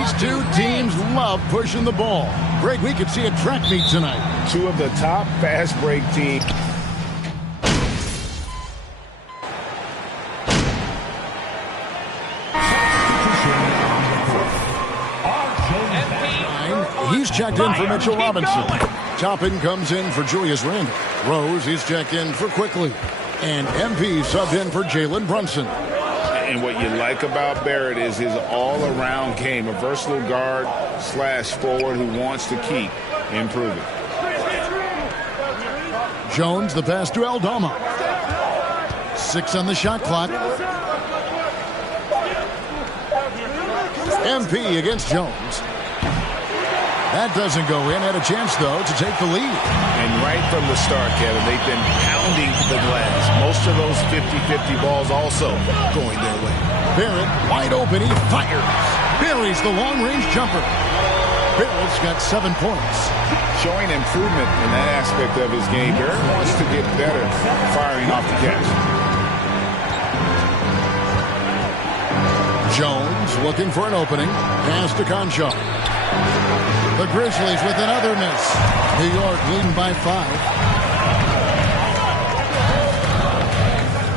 These two teams love pushing the ball. Greg, we could see a track meet tonight. Two of the top fast break teams. He's checked in for Mitchell Robinson. Toppin comes in for Julius Randle. Rose is checked in for Quickly. And MP subbed in for Jalen Brunson. And what you like about Barrett is his all-around game, a versatile guard / forward who wants to keep improving. Jones, the pass to Aldama. 6 on the shot clock. MP against Jones. That doesn't go in. Had a chance, though, to take the lead. And right from the start, Kevin, they've been pounding the glass. Most of those 50-50 balls also going their way. Barrett, wide open. He fires. Buries the long-range jumper. Barrett's got 7 points. Showing improvement in that aspect of his game. Barrett wants to get better firing off the catch. Jones looking for an opening. Pass to Conchar. The Grizzlies with another miss. New York leading by 5.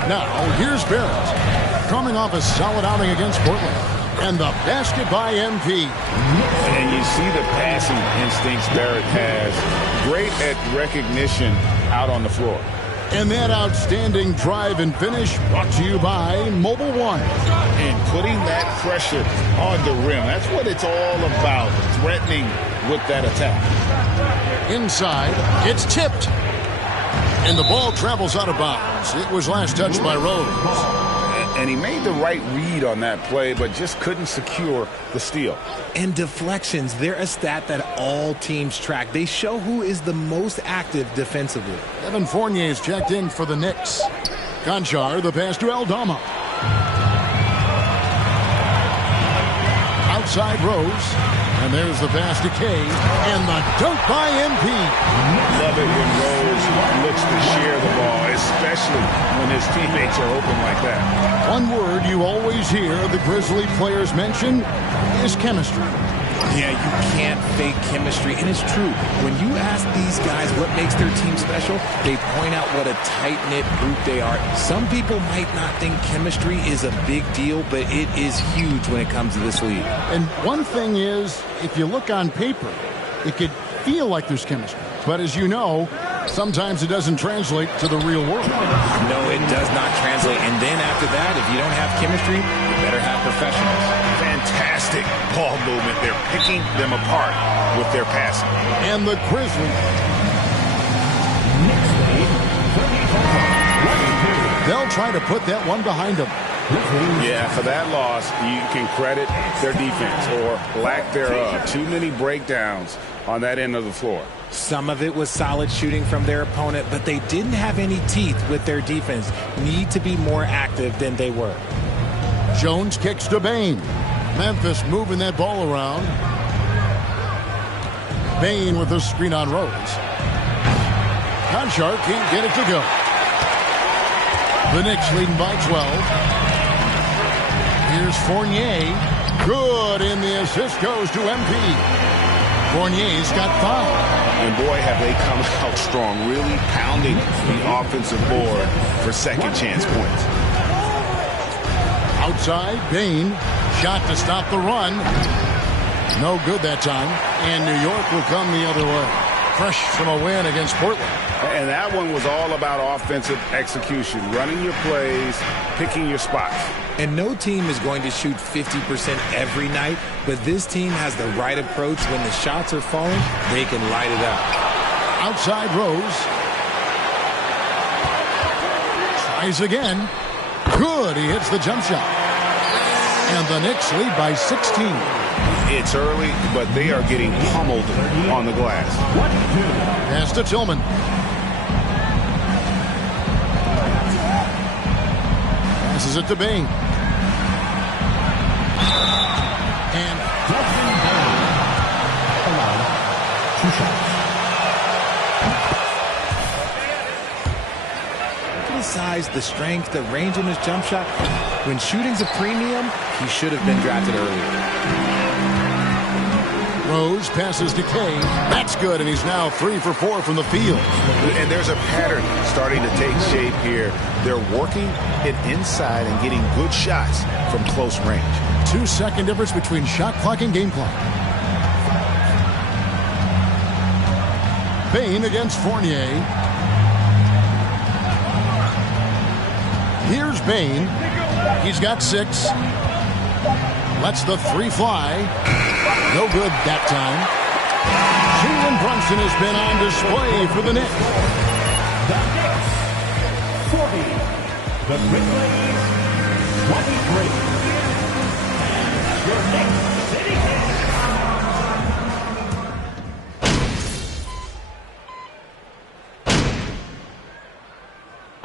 Now, here's Barrett. Coming off a solid outing against Portland. And the basket by MP. And you see the passing instincts Barrett has. Great at recognition out on the floor. And that outstanding drive and finish brought to you by Mobile One. And putting that pressure on the rim. That's what it's all about. Threatening with that attack. Inside, it's tipped. And the ball travels out of bounds. It was last touched by Rose. And he made the right read on that play, but just couldn't secure the steal. And deflections, they're a stat that all teams track. They show who is the most active defensively. Evan Fournier is checked in for the Knicks. Conchar, the pass to Aldama. Outside Rose. And there's the pass to Kay. And the dunk by MP. Love it when Rose looks to share the ball, especially when his teammates are open like that. One word you always hear the Grizzly players mention is chemistry. Yeah, you can't fake chemistry, and it's true. When you ask these guys what makes their team special, they point out what a tight-knit group they are. Some people might not think chemistry is a big deal, but it is huge when it comes to this league. And one thing is, if you look on paper, it could feel like there's chemistry. But as you know, sometimes it doesn't translate to the real world. No, it does not translate. And then after that, if you don't have chemistry, you better have professionals. Fantastic ball movement. They're picking them apart with their passing. And the Grizzlies, they'll try to put that one behind them. Yeah, for that loss, you can credit their defense or lack thereof. Too many breakdowns on that end of the floor. Some of it was solid shooting from their opponent, but they didn't have any teeth with their defense. Need to be more active than they were. Jones kicks to Bain. Memphis moving that ball around. Bain with the screen on Rose. Conchar can't get it to go. The Knicks leading by 12. Here's Fournier. Good, and the assist goes to MP. Fournier's got 5. And boy, have they come out strong, really pounding the offensive board for second chance points. Outside, Bain. Shot to stop the run. No good that time. And New York will come the other way. Fresh from a win against Portland. And that one was all about offensive execution, running your plays, picking your spots. And no team is going to shoot 50% every night, but this team has the right approach. When the shots are falling, they can light it up. Outside Rose. Tries again. Good. He hits the jump shot. And the Knicks lead by 16. It's early, but they are getting pummeled on the glass. Pass to Tillman. Passes it to Bain. And Two shots. Look at his size, the strength, the range in his jump shot. When shooting's a premium, he should have been drafted earlier. Rose passes to Kay. That's good, and he's now 3 for 4 from the field. And there's a pattern starting to take shape here. They're working it inside and getting good shots from close range. 2-second difference between shot clock and game clock. Bain against Fournier. Here's Bain. He's got 6. Lets the 3 fly. No good that time. Jalen Brunson has been on display for the Knicks. The Knicks, 40. The Grizzlies, 23. And your Knicks City Knicks.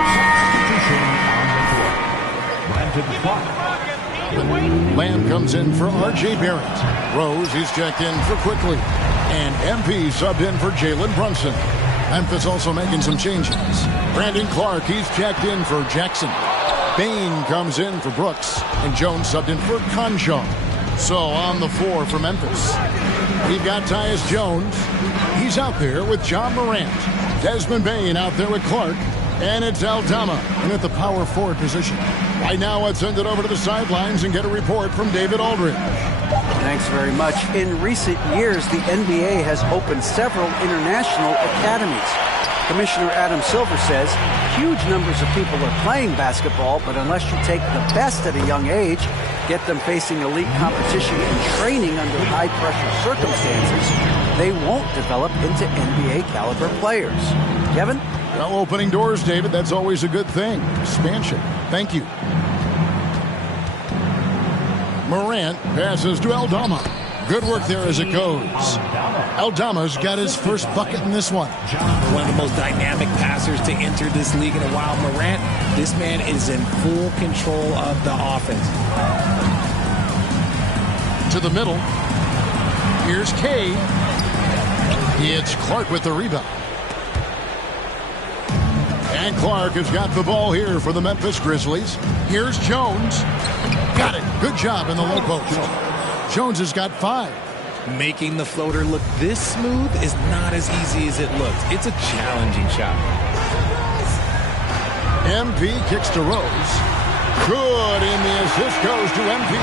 Substitution on the court. Brandon Clark. Lamb comes in for R.J. Barrett. Rose, he's checked in for Quickly. And MP subbed in for Jalen Brunson. Memphis also making some changes. Brandon Clark, he's checked in for Jackson. Bain comes in for Brooks. And Jones subbed in for Conchon. So on the floor for Memphis, we've got Tyus Jones. He's out there with John Morant. Desmond Bain out there with Clark. And it's Aldama in at the power forward position. Right now, let's send it over to the sidelines and get a report from David Aldridge. Thanks very much. In recent years, the NBA has opened several international academies. Commissioner Adam Silver says huge numbers of people are playing basketball, but unless you take the best at a young age, get them facing elite competition and training under high-pressure circumstances, they won't develop into NBA-caliber players. Kevin? Well, opening doors, David, that's always a good thing. Expansion. Thank you. Morant passes to Aldama. Good work there as it goes. Aldama's got his first bucket in this one. One of the most dynamic passers to enter this league in a while. Morant, this man is in full control of the offense. To the middle. Here's Kay. It's Clark with the rebound. And Clark has got the ball here for the Memphis Grizzlies. Here's Jones. Got it. Good job in the low post. Jones has got 5. Making the floater look this smooth is not as easy as it looks. It's a challenging shot. MP kicks to Rose. Good, and the assist goes to MP.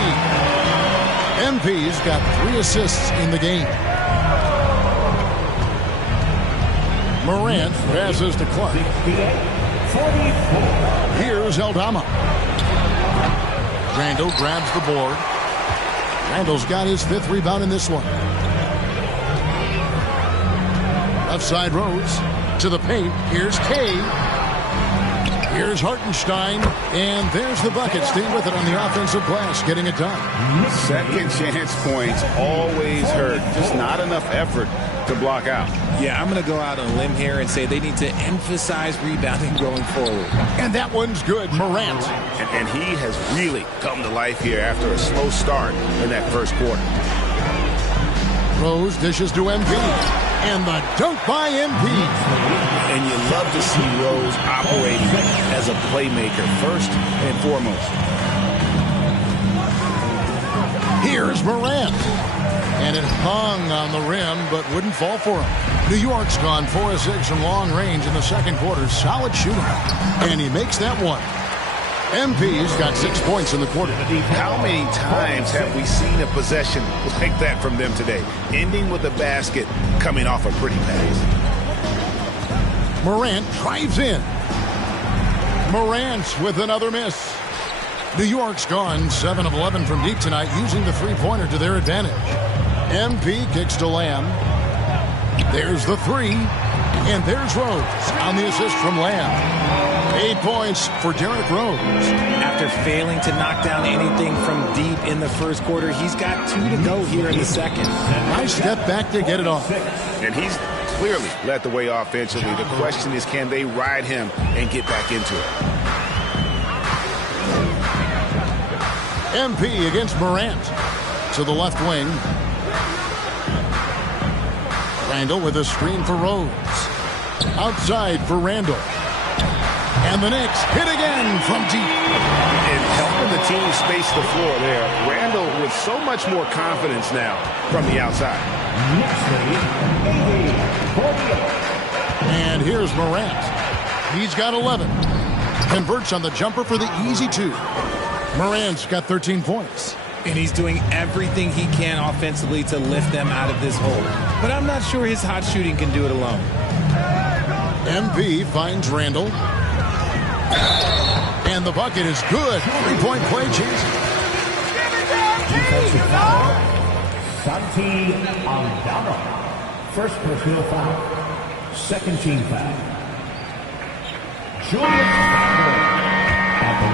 MP's got 3 assists in the game. Morant passes to Clark. Here's Aldama. Randall grabs the board. Randall's got his 5th rebound in this one. Left side Rose. To the paint. Here's Kay. Here's Hartenstein. And there's the bucket. Staying with it on the offensive glass. Getting it done. Second chance points always hurt. Just not enough effort to block out. Yeah, I'm going to go out on a limb here and say they need to emphasize rebounding going forward. And that one's good. Morant. And he has really come to life here after a slow start in that first quarter. Rose dishes to MP. And the dunk by MP. And you love to see Rose operating as a playmaker first and foremost. Here's Morant. And it hung on the rim, but wouldn't fall for him. New York's gone 4 of 6 from long range in the second quarter. Solid shooting. And he makes that one. MP's got 6 points in the quarter. How many times have we seen a possession like that from them today? Ending with a basket, coming off a pretty pass. Morant drives in. Morant with another miss. New York's gone 7 of 11 from deep tonight, using the three-pointer to their advantage. MP kicks to Lamb. There's the 3. And there's Rose on the assist from Lamb. 8 points for Derrick Rose. After failing to knock down anything from deep in the first quarter, he's got 2 to go here in the second. Nice step back to get it off. And he's clearly led the way offensively. The question is, can they ride him and get back into it? MP against Morant. To the left wing. Randall with a screen for Rose. Outside for Randall. And the Knicks hit again from deep. And helping the team space the floor there. Randall with so much more confidence now from the outside. And here's Morant. He's got 11. Converts on the jumper for the easy 2. Morant's got 13 points. And he's doing everything he can offensively to lift them out of this hole. But I'm not sure his hot shooting can do it alone. MP finds Randall. And the bucket is good. 3-point play chance. Defensive foul. Santi Aldama. First personal foul. Second team foul. Julius at the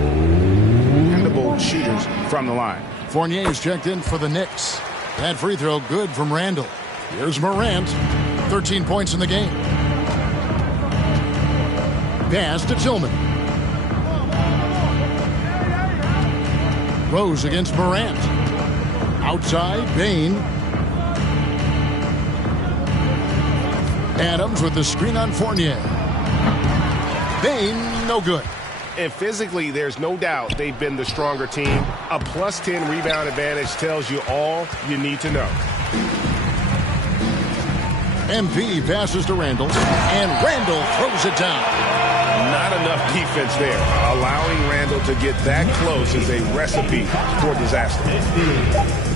line. Dependable shooters from the line. Fournier is checked in for the Knicks. That free throw good from Randall. Here's Morant. 13 points in the game. Pass to Tillman. Rose against Morant. Outside, Bain. Adams with the screen on Fournier. Bain, no good. And physically, there's no doubt they've been the stronger team. A plus 10 rebound advantage tells you all you need to know. MP passes to Randall, and Randall throws it down. Not enough defense there. Allowing Randall to get that close is a recipe for disaster.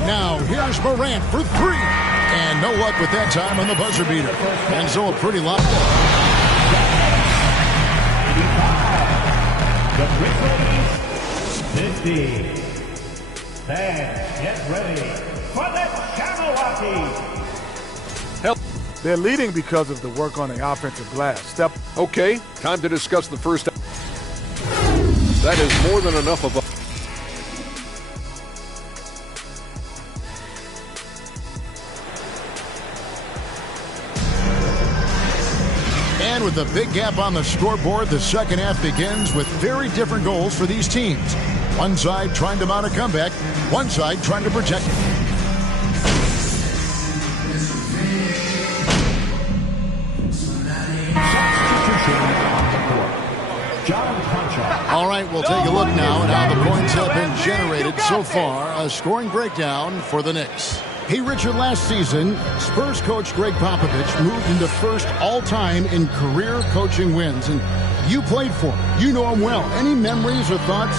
Now here's Morant for 3. And no luck with that time on the buzzer beater. And so a pretty lot. The Grizzlies, 50. Fans, get ready for the Jabberwocky. They're leading because of the work on the offensive glass. Okay, time to discuss the first. That is more than enough of a. And with a big gap on the scoreboard, the second half begins with very different goals for these teams. One side trying to mount a comeback, one side trying to protect it. All right, we'll take a look now at how the points have been generated so far. A scoring breakdown for the Knicks. Hey, Richard, last season, Spurs coach Greg Popovich moved into first all-time in career coaching wins, and you played for him. You know him well. Any memories or thoughts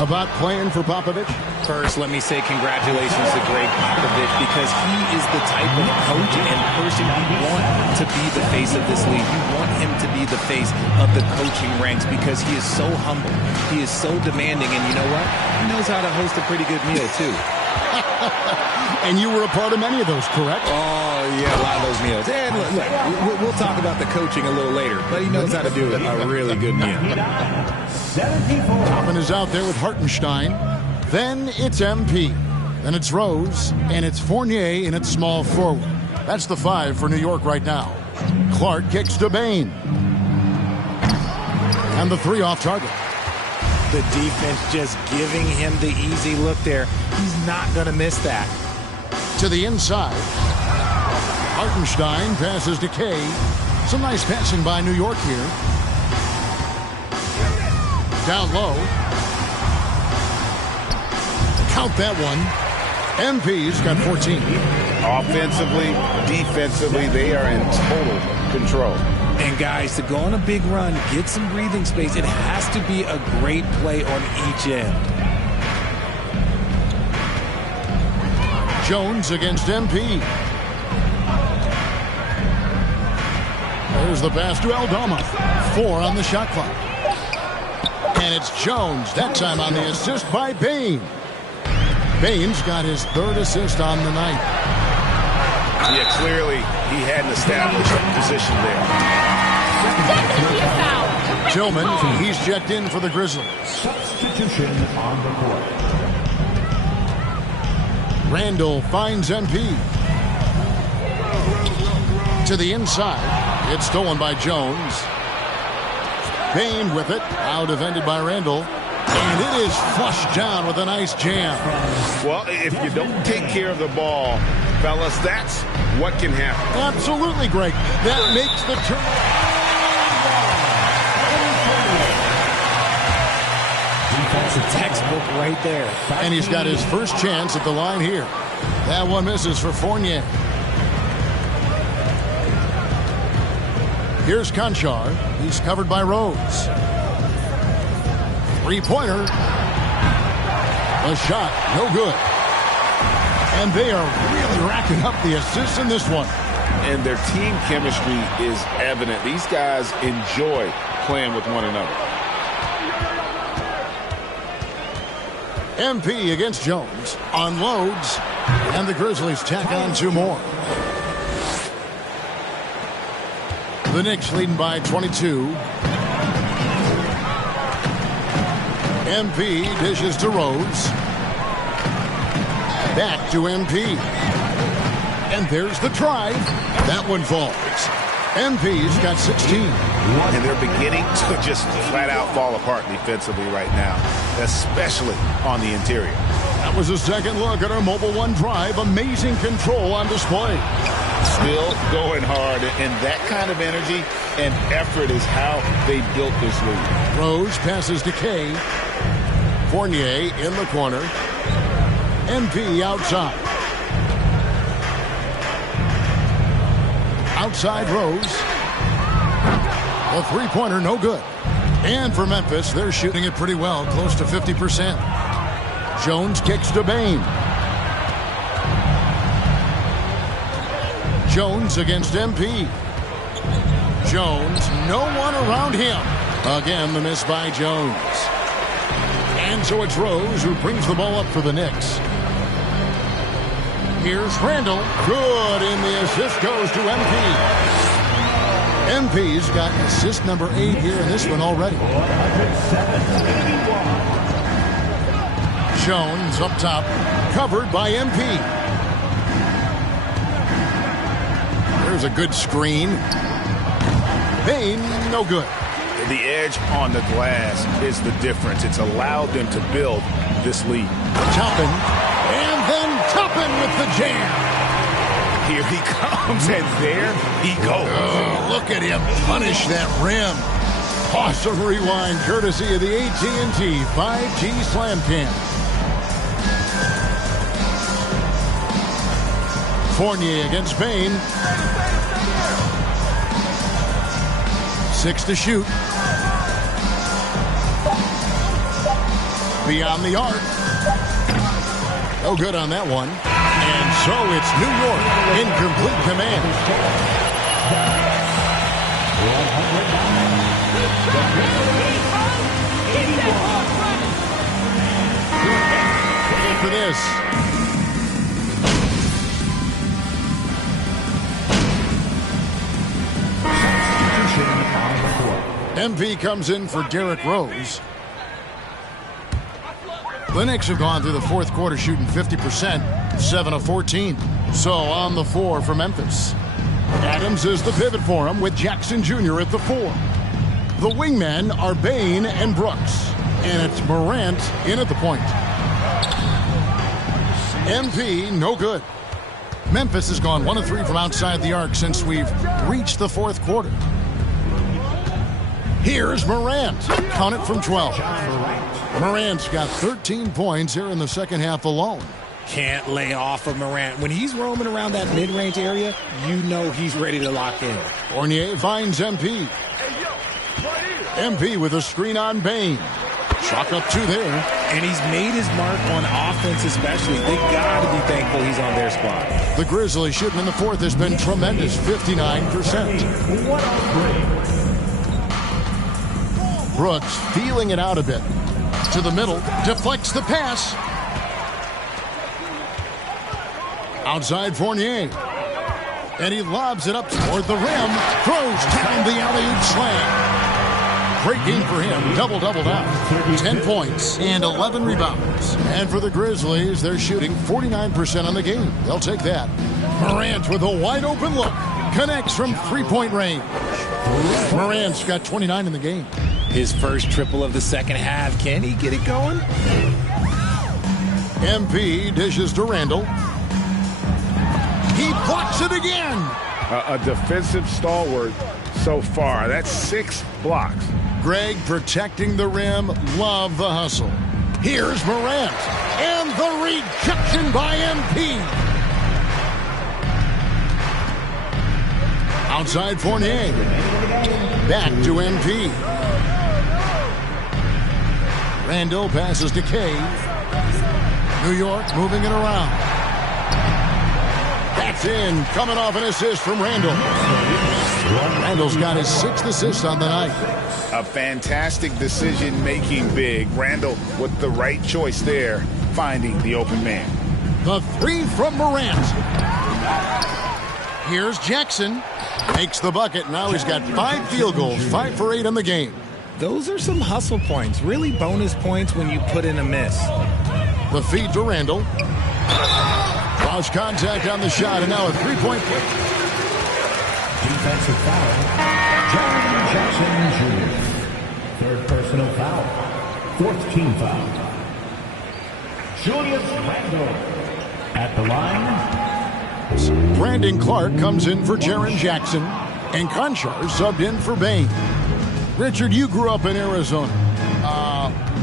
about playing for Popovich? First, let me say congratulations to Greg Popovich, because he is the type of coach and person you want to be the face of this league. You want him to be the face of the coaching ranks because he is so humble. He is so demanding, and you know what? He knows how to host a pretty good meal, too. And you were a part of many of those, correct? Oh, yeah, a lot of those meals. And look, we'll talk about the coaching a little later, but he knows how to do a really good meal. Toppin is out there with Hartenstein. Then it's MP. Then it's Rose. And it's Fournier in its small forward. That's the 5 for New York right now. Clark kicks to Bain. And the 3 off target. The defense just giving him the easy look there. He's not going to miss that. To the inside. Hartenstein passes to Kay. Some nice passing by New York here. Down low. Count that one. MP's got 14. Offensively, defensively, they are in total control. And guys, to go on a big run, get some breathing space, it has to be a great play on each end. Jones against MP. There's the pass to Aldama. 4 on the shot clock. And it's Jones, that time on the assist by Bain. Bain's got his 3rd assist on the night. Yeah, clearly he hadn't established a position there. Tillman, he's checked in for the Grizzlies. Substitution on the court. Randall finds MP. To the inside. It's stolen by Jones. Bain with it. Now defended by Randall. And it is flushed down with a nice jam. Well, if you don't take care of the ball, fellas, that's what can happen. Absolutely, Greg. That makes the turn. That's a textbook right there. And he's got his first chance at the line here. That one misses for Fournier. Here's Conchar. He's covered by Rose. Three-pointer. A shot, no good. And they are really racking up the assists in this one. And their team chemistry is evident. These guys enjoy playing with one another. MP against Jones. Unloads. And the Grizzlies tack on 2 more. The Knicks leading by 22. MP dishes to Rose. Back to MP. And there's the drive. That one falls. MP's got 16. And they're beginning to just flat out fall apart defensively right now, especially on the interior. That was a second look at our Mobile One drive. Amazing control on display. Still going hard, and that kind of energy and effort is how they built this lead. Rose passes to K. Fournier in the corner. MP outside. Outside Rose. A three-pointer, no good. And for Memphis, they're shooting it pretty well, close to 50%. Jones kicks to Bane. Jones against MP. Jones, no one around him. Again, the miss by Jones. And so it's Rose who brings the ball up for the Knicks. Here's Randall. Good, and the assist goes to MP. MP's got assist number 8 here in this one already. Jones up top, covered by MP. There's a good screen. Bane, no good. The edge on the glass is the difference. It's allowed them to build this lead. Toppin, and then Toppin with the jam. Here he comes, and there he goes. Oh, look at him punish that rim. Awesome rewind, courtesy of the AT&T 5G Slam Cam. Fournier against Bane. 6 to shoot. Beyond the arc. No good on that one. And so it's New York in complete command. For this. MP comes in for Derrick Rose. The Knicks have gone through the fourth quarter shooting 50%, 7 of 14. So on the 4 for Memphis. Adams is the pivot for him with Jackson Jr. at the 4. The wingmen are Bane and Brooks. And it's Morant in at the point. MP, no good. Memphis has gone 1 of 3 from outside the arc since we've reached the fourth quarter. Here's Morant. Count it from 12. Morant's got 13 points here in the second half alone. Can't lay off of Morant. When he's roaming around that mid-range area, you know he's ready to lock in. Fournier finds MP. MP with a screen on Bane. Chalk up 2 there. And he's made his mark on offense especially. They got to be thankful he's on their spot. The Grizzlies shooting in the fourth has been tremendous, 59%. Brooks feeling it out a bit. To the middle, deflects the pass. Outside Fournier. And he lobs it up toward the rim. Throws down the alley-oop slam. Great game for him. Double-doubled out. 10 points and 11 rebounds. And for the Grizzlies, they're shooting 49% on the game. They'll take that. Morant with a wide-open look. Connects from three-point range. Morant's got 29 in the game. His first triple of the second half. Can he get it going? MP dishes to Randall. He blocks it again. A defensive stalwart so far. That's 6 blocks. Greg protecting the rim. Love the hustle. Here's Morant. And the rejection by MP. Outside Fournier. Back to MP. Randall passes to K. New York moving it around. That's in. Coming off an assist from Randall. Randall's got his 6th assist on the night. A fantastic decision-making big. Randall with the right choice there, finding the open man. The 3 from Morant. Here's Jackson. Makes the bucket. Now he's got 5 field goals, 5 for 8 in the game. Those are some hustle points, really bonus points when you put in a miss. The feed to Randall. Lost contact on the shot, and now a 3-point play. Defensive foul. Jaren Jackson Jr. 3rd personal foul. 4th team foul. Julius Randle at the line. Brandon Clark comes in for Jaren Jackson, and Conchar subbed in for Bain. Richard, you grew up in Arizona.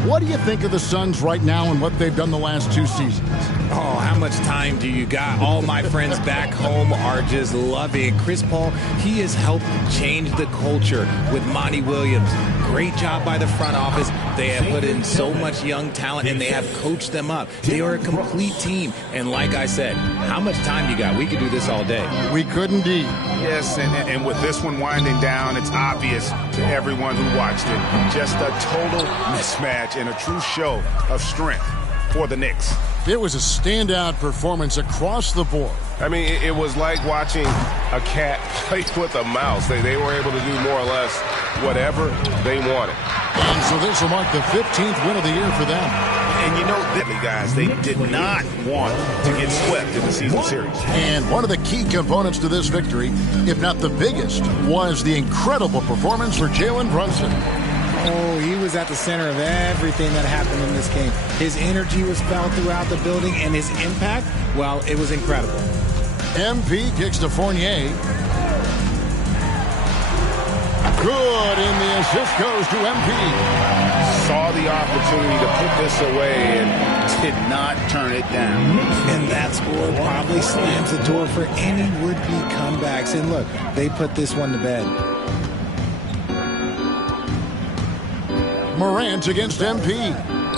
What do you think of the Suns right now and what they've done the last 2 seasons? Oh, how much time do you got? All my friends back home are just loving it. Chris Paul, he has helped change the culture with Monty Williams. Great job by the front office. They have put in so much young talent, and they have coached them up. They are a complete team. And like I said, how much time you got? We could do this all day. We could indeed. Yes, and with this one winding down, it's obvious to everyone who watched it. Just a total mismatch and a true show of strength for the Knicks. It was a standout performance across the board. I mean, it was like watching a cat play with a mouse. They were able to do more or less whatever they wanted. And so this will mark the 15th win of the year for them. And you know, guys, they did not want to get swept in the season series. And one of the key components to this victory, if not the biggest, was the incredible performance for Jalen Brunson. Oh, he was at the center of everything that happened in this game. His energy was felt throughout the building, and his impact, well, it was incredible. MP kicks to Fournier. Good, and the assist goes to MP. Saw the opportunity to put this away and did not turn it down. And that score probably slams the door for any would-be comebacks. And look, they put this one to bed. Morant against MP.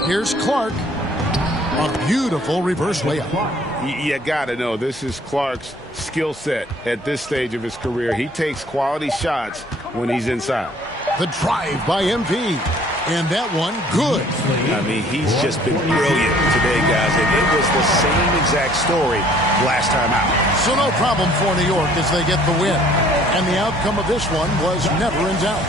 Here's Clark. A beautiful reverse layup. You gotta know, this is Clark's skill set at this stage of his career. He takes quality shots when he's inside. The drive by MP. And that one, good. I mean, he's just been brilliant today, guys. And it was the same exact story last time out. So no problem for New York as they get the win. And the outcome of this one was never in doubt.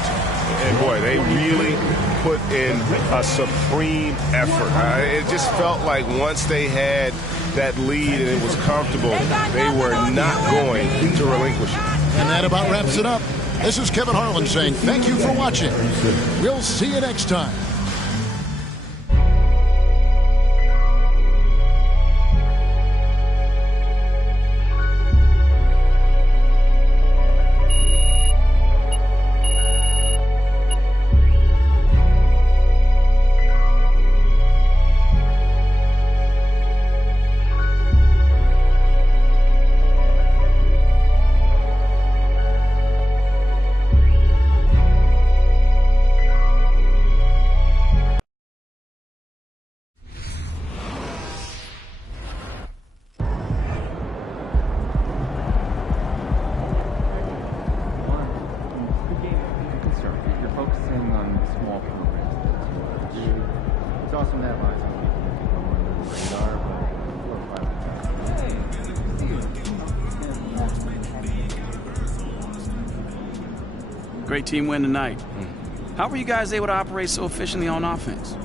And boy, they really put in a supreme effort. It just felt like once they had that lead and it was comfortable, they were not going to relinquish it. And that about wraps it up. This is Kevin Harlan saying thank you for watching. We'll see you next time. Great team win tonight. How were you guys able to operate so efficiently on offense?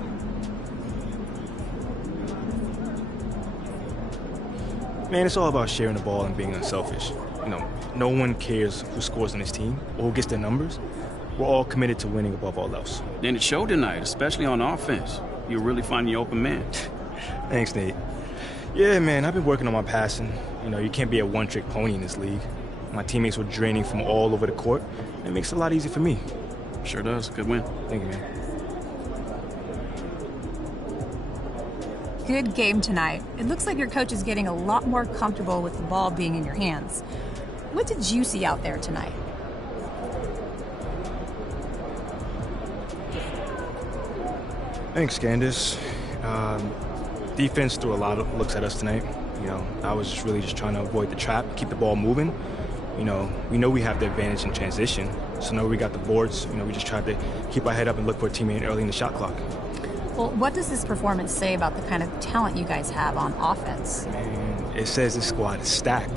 Man, it's all about sharing the ball and being unselfish. You know, no one cares who scores on his team or who gets their numbers. We're all committed to winning above all else. Then it showed tonight, especially on offense. You're really finding your open man. Thanks, Nate. Yeah, man, I've been working on my passing. You know, you can't be a one-trick pony in this league. My teammates were draining from all over the court. It makes it a lot easier for me. Sure does. Good win. Thank you, man. good game tonight. It looks like your coach is getting a lot more comfortable with the ball being in your hands. What did you see out there tonight? Thanks, Candace. Defense threw a lot of looks at us tonight. You know, I was just really trying to avoid the trap, keep the ball moving. You know, we have the advantage in transition. So now we got the boards. You know, we just tried to keep our head up and look for a teammate early in the shot clock. Well, what does this performance say about the kind of talent you guys have on offense? Man, it says this squad is stacked.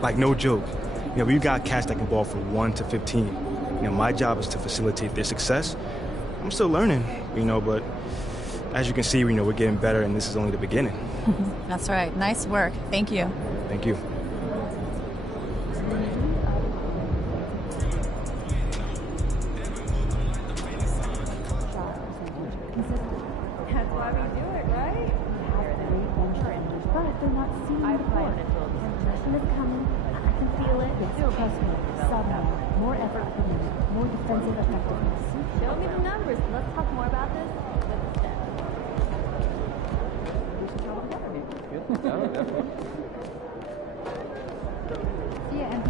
Like, no joke. You know, we've got cats that can ball from 1 to 15. You know, my job is to facilitate their success. I'm still learning, you know, but as you can see, you know, we're getting better, and this is only the beginning. That's right. Nice work. Thank you. Thank you. That's why we do it, right? But they're not seeing the court. Possession is coming. I can feel it. Trust me. Suddenly, more effort from me, more defensive effectiveness. Show me the numbers. Let's talk more about this. See ya, MP.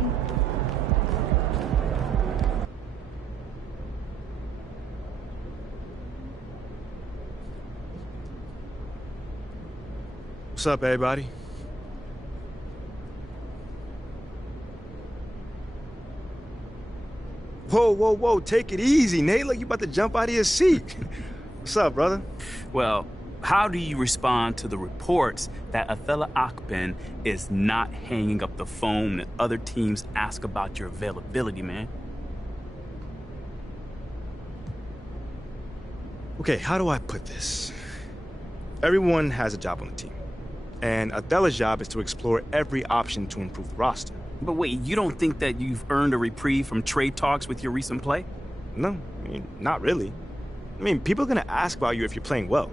What's up, everybody? Whoa, take it easy, Nate. Look, you about to jump out of your seat. What's up, brother? Well, how do you respond to the reports that Athala Akpen is not hanging up the phone and other teams ask about your availability, man? Okay, how do I put this? Everyone has a job on the team, and Athala's job is to explore every option to improve the roster. But wait, you don't think that you've earned a reprieve from trade talks with your recent play? No, I mean, not really. I mean, people are gonna ask about you if you're playing well.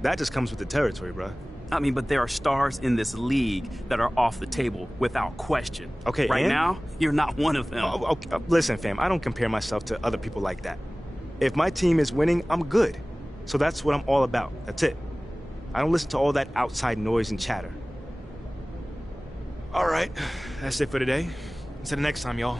That just comes with the territory, bruh. I mean, but there are stars in this league that are off the table without question. Okay, right and? now, you're not one of them. Okay, listen, fam, I don't compare myself to other people like that. If my team is winning, I'm good. So that's what I'm all about. That's it. I don't listen to all that outside noise and chatter. All right, that's it for today. Until the next time, y'all.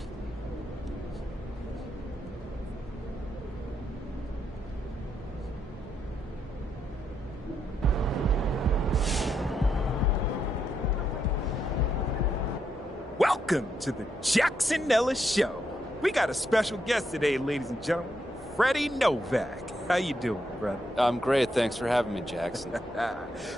Welcome to the Jackson Ellis Show. We got a special guest today, ladies and gentlemen. Freddie Novak. How you doing, brother? I'm great. Thanks for having me, Jackson.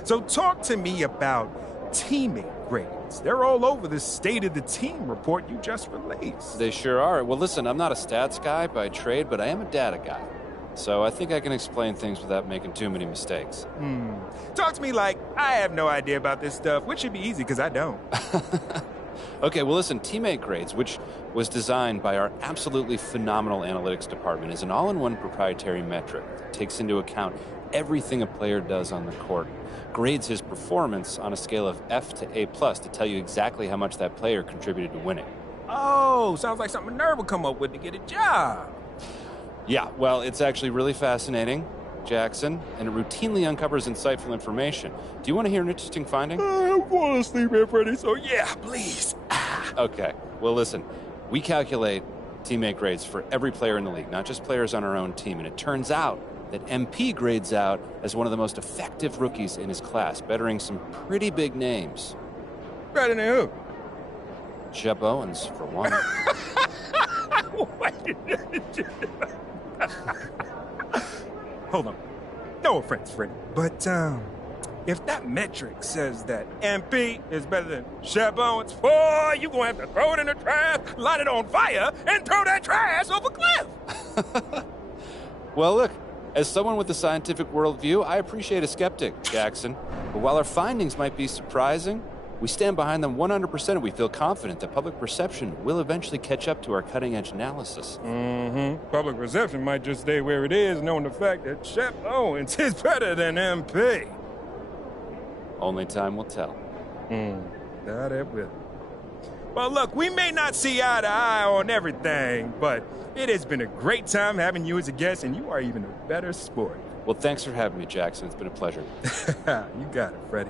So talk to me about teammate grades. They're all over the State of the Team report you just released. They sure are. Well, listen, I'm not a stats guy by trade, but I am a data guy. So I think I can explain things without making too many mistakes. Talk to me like I have no idea about this stuff, which should be easy because I don't. Okay, well, listen, teammate grades, which was designed by our absolutely phenomenal analytics department, is an all-in-one proprietary metric that takes into account everything a player does on the court, grades his performance on a scale of F to A+ to tell you exactly how much that player contributed to winning. Oh, sounds like something Nerve would come up with to get a job. Yeah, well, it's actually really fascinating, Jackson, and it routinely uncovers insightful information. Do you want to hear an interesting finding? I'm falling asleep here, Freddie, so yeah, please. Okay, well, listen, we calculate teammate grades for every player in the league, not just players on our own team, and it turns out that MP grades out as one of the most effective rookies in his class, bettering some pretty big names. Better than who? Shep Owens, for one. Hold on. No offense, Freddie, but if that metric says that MP is better than Shep Owens, boy, you gonna have to throw it in the trash, light it on fire, and throw that trash off a cliff. Well, look, as someone with a scientific worldview, I appreciate a skeptic, Jackson. But while our findings might be surprising, we stand behind them 100%, and we feel confident that public perception will eventually catch up to our cutting-edge analysis. Public perception might just stay where it is, knowing the fact that Shep Owens is better than MP. Only time will tell. That it will. Well, look, we may not see eye to eye on everything, but it has been a great time having you as a guest, and you are even a better sport. Well, thanks for having me, Jackson. It's been a pleasure. You got it, Freddie.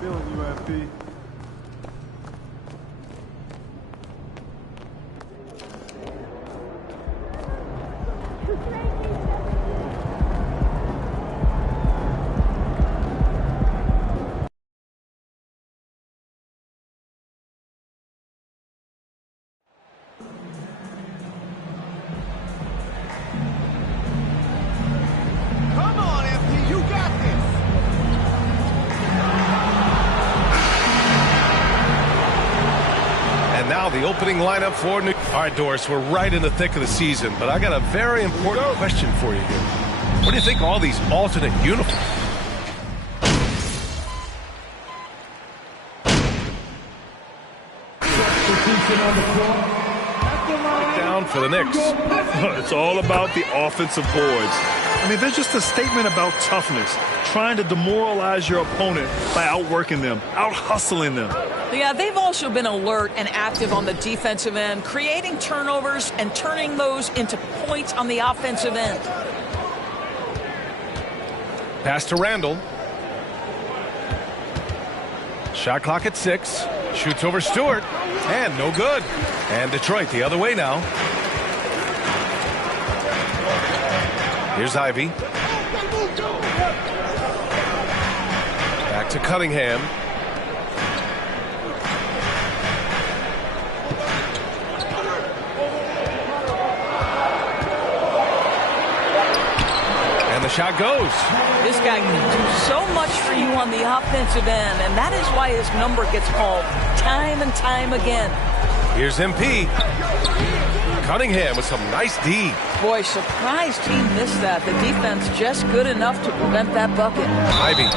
Feeling you, MP. Come on, MP, you got this. And now the opening lineup for New. All right, Doris, we're right in the thick of the season, but I got a very important question for you here. What do you think of all these alternate uniforms? Down for the Knicks. It's all about the offensive boards. I mean, they're just a statement about toughness, trying to demoralize your opponent by outworking them, out-hustling them. Yeah, they've also been alert and active on the defensive end, creating turnovers and turning those into points on the offensive end. Pass to Randall. Shot clock at 6. Shoots over Stewart. And no good. And Detroit the other way now. Here's Ivy. Back to Cunningham. And the shot goes. This guy can do so much for you on the offensive end, and that is why his number gets called time and time again. Here's MP. Cunningham with some nice D. Boy, surprised he missed that. The defense just good enough to prevent that bucket. Ivy.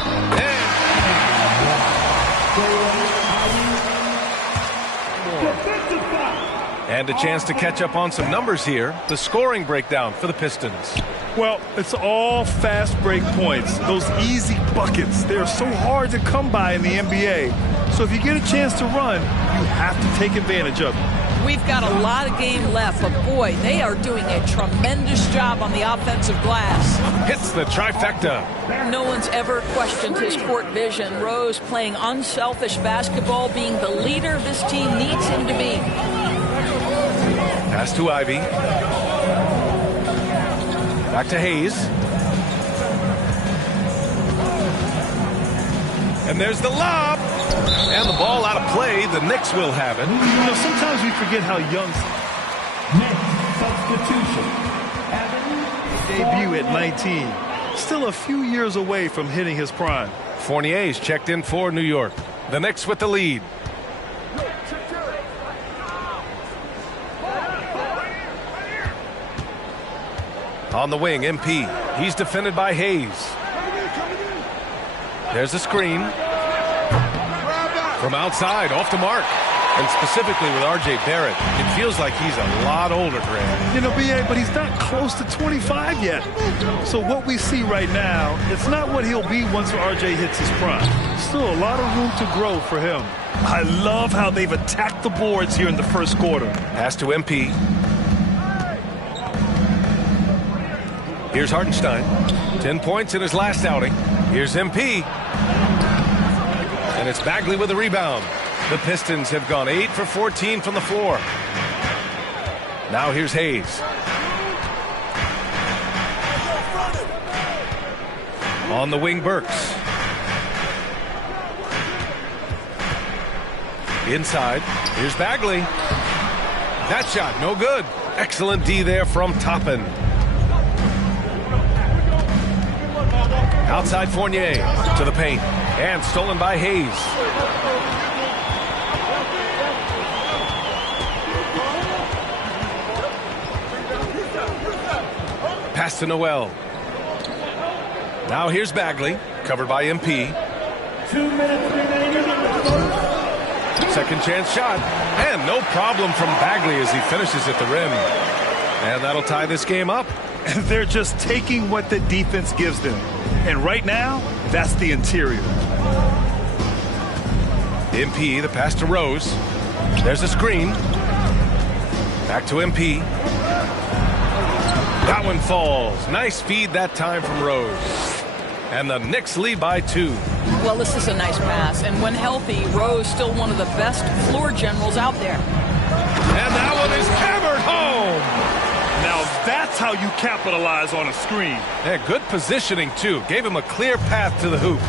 And a chance to catch up on some numbers here. The scoring breakdown for the Pistons. Well, it's all fast break points. Those easy buckets. They're so hard to come by in the NBA. So if you get a chance to run, you have to take advantage of it. We've got a lot of game left, but boy, they are doing a tremendous job on the offensive glass. Hits the trifecta. No one's ever questioned his court vision. Rose playing unselfish basketball, being the leader this team needs him to be. Pass to Ivy. Back to Hayes. And there's the lob. And the ball out of play. The Knicks will have it. You know, sometimes we forget how young. Debut at 19. Still a few years away from hitting his prime. Fournier's checked in for New York. The Knicks with the lead. On the wing, MP. He's defended by Hayes. There's a screen. From outside, off the mark. And specifically with R.J. Barrett, it feels like he's a lot older, Grant. You know, B.A., but he's not close to 25 yet. So what we see right now, it's not what he'll be once R.J. hits his prime. Still a lot of room to grow for him. I love how they've attacked the boards here in the first quarter. Pass to MP. Here's Hartenstein. 10 points in his last outing. Here's MP. And it's Bagley with the rebound. The Pistons have gone 8 for 14 from the floor. Now here's Hayes. On the wing, Burks. Inside, here's Bagley. That shot, no good. Excellent D there from Toppin. Outside Fournier to the paint. And stolen by Hayes. Pass to Noel. Now here's Bagley, covered by MP. 2 minutes remaining in the first. Second chance shot, and no problem from Bagley as he finishes at the rim. And that'll tie this game up. They're just taking what the defense gives them. And right now, that's the interior. MP, the pass to Rose. There's a screen. Back to MP. That one falls. Nice feed that time from Rose. And the Knicks lead by 2. Well, this is a nice pass. And when healthy, Rose still one of the best floor generals out there. And that one is hammered home. Now that's how you capitalize on a screen. Yeah, good positioning, too. Gave him a clear path to the hoop.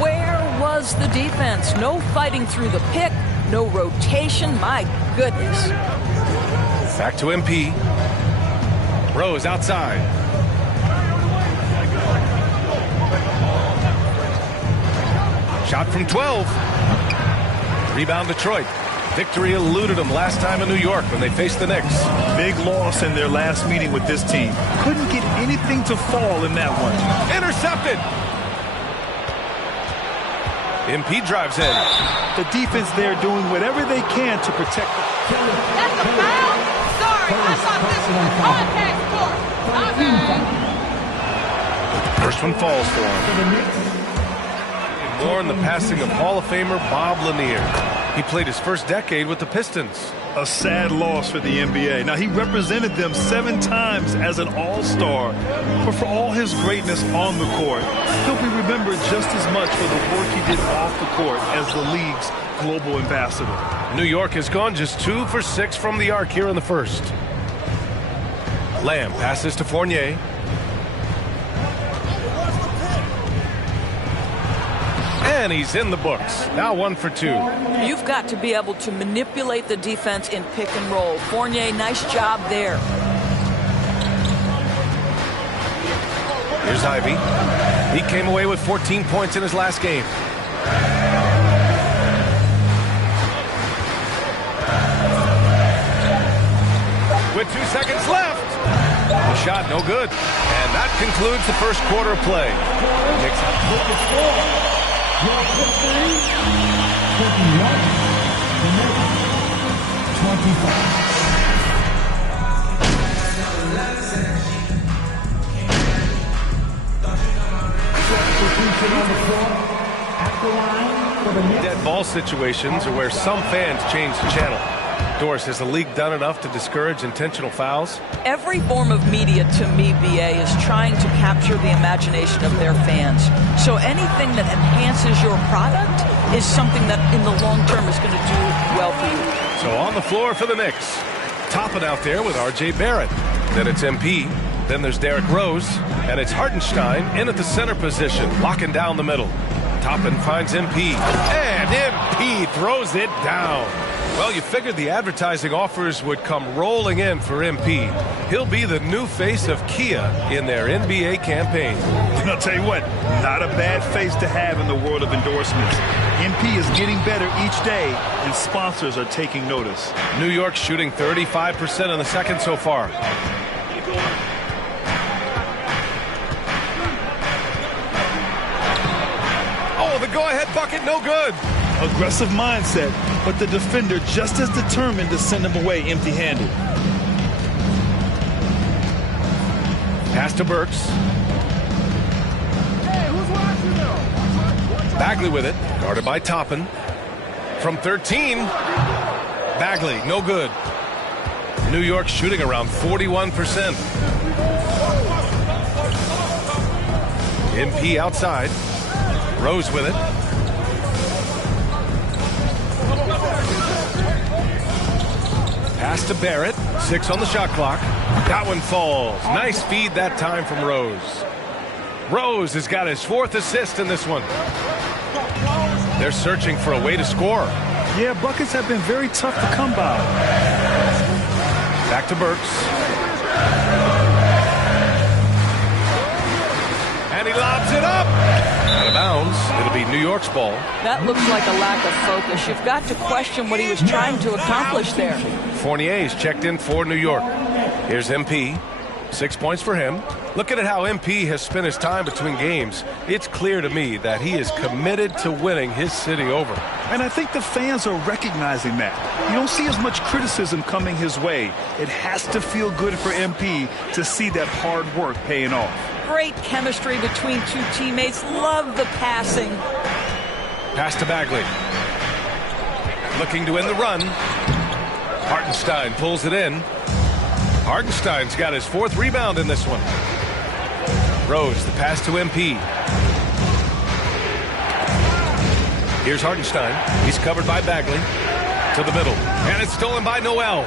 Where was the defense? No fighting through the pick. No rotation. My goodness. Back to MP. Rose outside. Shot from 12. Rebound Detroit. Victory eluded them last time in New York when they faced the Knicks. Big loss in their last meeting with this team. Couldn't get anything to fall in that one. Intercepted. MP drives in. The defense there doing whatever they can to protect. That's a foul? Sorry, I thought this was a contact sport. My bad. First one falls for him. More in the passing of Hall of Famer Bob Lanier. He played his first decade with the Pistons. A sad loss for the NBA. Now, he represented them 7 times as an all-star, but for all his greatness on the court, he'll be remembered just as much for the work he did off the court as the league's global ambassador. New York has gone just 2 for 6 from the arc here in the first. Lamb passes to Fournier. And he's in the books. Now 1 for 2. You've got to be able to manipulate the defense in pick and roll. Fournier, nice job there. Here's Ivy. He came away with 14 points in his last game. With 2 seconds left. The shot no good. And that concludes the first quarter of play. Knicks. 25. Dead ball situations are where some fans change the channel. Doris, has the league done enough to discourage intentional fouls? Every form of media, to me, BA, is trying to capture the imagination of their fans. So anything that enhances your product is something that in the long term is going to do well for you. So on the floor for the Knicks. Topping out there with R.J. Barrett. Then it's MP. Then there's Derrick Rose. And it's Hartenstein in at the center position, locking down the middle. Toppin finds MP. And MP throws it down. Well, you figured the advertising offers would come rolling in for MP. He'll be the new face of Kia in their NBA campaign. And I'll tell you what, not a bad face to have in the world of endorsements. MP is getting better each day, and sponsors are taking notice. New York shooting 35% in the second so far. Oh, the go-ahead bucket, no good. Aggressive mindset, but the defender just as determined to send him away empty-handed. Pass to Burks. Hey, who's watching though? Bagley with it, guarded by Toppin. From 13, Bagley, no good. New York shooting around 41%. MP outside. Rose with it. Pass to Barrett. 6 on the shot clock. That one falls. Nice feed that time from Rose. Rose has got his 4th assist in this one. They're searching for a way to score. Yeah, buckets have been very tough to come by. Back to Burks. And he lobs it up. Out of bounds. It'll be New York's ball. That looks like a lack of focus. You've got to question what he was trying to accomplish there. Fournier's checked in for New York. Here's MP. 6 points for him. Looking at how MP has spent his time between games, it's clear to me that he is committed to winning his city over. And I think the fans are recognizing that. You don't see as much criticism coming his way. It has to feel good for MP to see that hard work paying off. Great chemistry between two teammates. Love the passing. Pass to Bagley. Looking to win the run. Hartenstein pulls it in. Hartenstein's got his 4th rebound in this one. Rose, the pass to MP. Here's Hartenstein. He's covered by Bagley. To the middle. And it's stolen by Noel.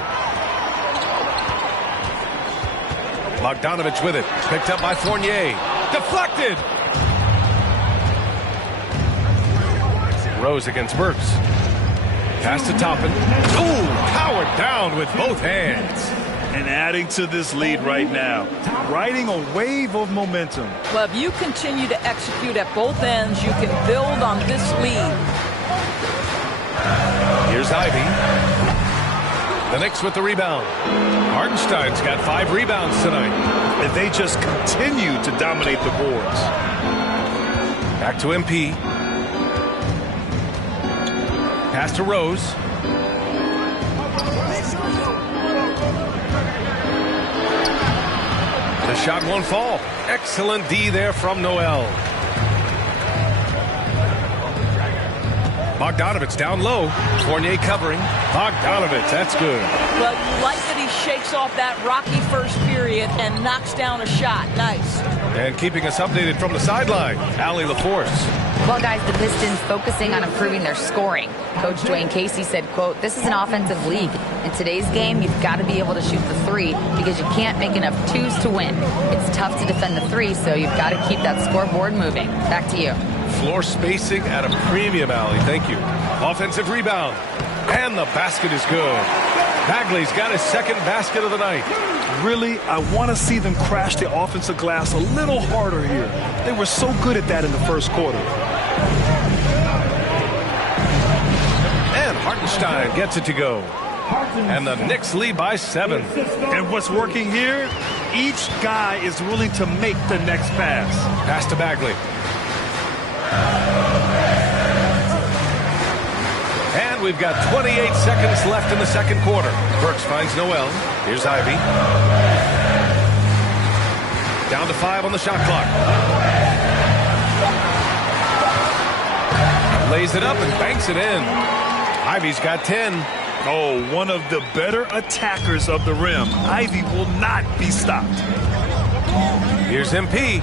Bogdanovich with it. Picked up by Fournier. Deflected. Rose against Burks. Pass to Toppin. Ooh, powered down with both hands. And adding to this lead right now, riding a wave of momentum. Well, if you continue to execute at both ends, you can build on this lead. Here's Ivy. The Knicks with the rebound. Hartenstein's got 5 rebounds tonight. And they just continue to dominate the boards. Back to MP. Pass to Rose. The shot won't fall. Excellent D there from Noel. Bogdanovich down low. Fournier covering. Bogdanovich, that's good. Well, you like that he shakes off that rocky first period and knocks down a shot. Nice. And keeping us updated from the sideline, Allie LaForce. Well, guys, the Pistons focusing on improving their scoring. Coach Dwayne Casey said, quote, "This is an offensive league. In today's game, you've got to be able to shoot the 3 because you can't make enough 2s to win. It's tough to defend the 3, so you've got to keep that scoreboard moving." Back to you. Floor spacing at a premium, Allie. Thank you. Offensive rebound. And the basket is good. Bagley's got his 2nd basket of the night. Really, I want to see them crash the offensive glass a little harder here. They were so good at that in the first quarter. And Hartenstein gets it to go. And the Knicks lead by 7. And what's working here? Each guy is willing to make the next pass. Pass to Bagley. And we've got 28 seconds left in the 2nd quarter. Burks finds Noel. Here's Ivy. Down to 5 on the shot clock. Lays it up and banks it in. Ivy's got 10. Oh, one of the better attackers of the rim. Ivy will not be stopped. Here's MP.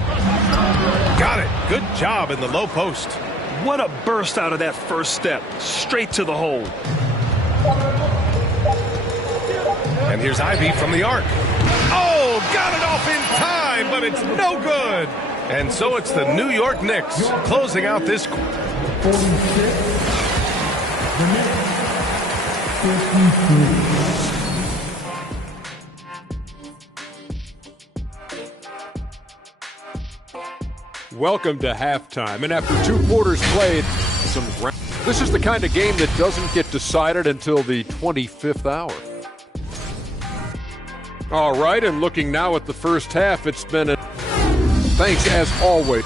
Got it. Good job in the low post. What a burst out of that first step. Straight to the hole. And here's Ivy from the arc. Oh, got it off in time, but it's no good. And so it's the New York Knicks closing out this. 46. The Knicks. 53. Welcome to halftime, and after 2 quarters played, this is the kind of game that doesn't get decided until the 25th hour. All right, and looking now at the first half, it's been a thanks as always.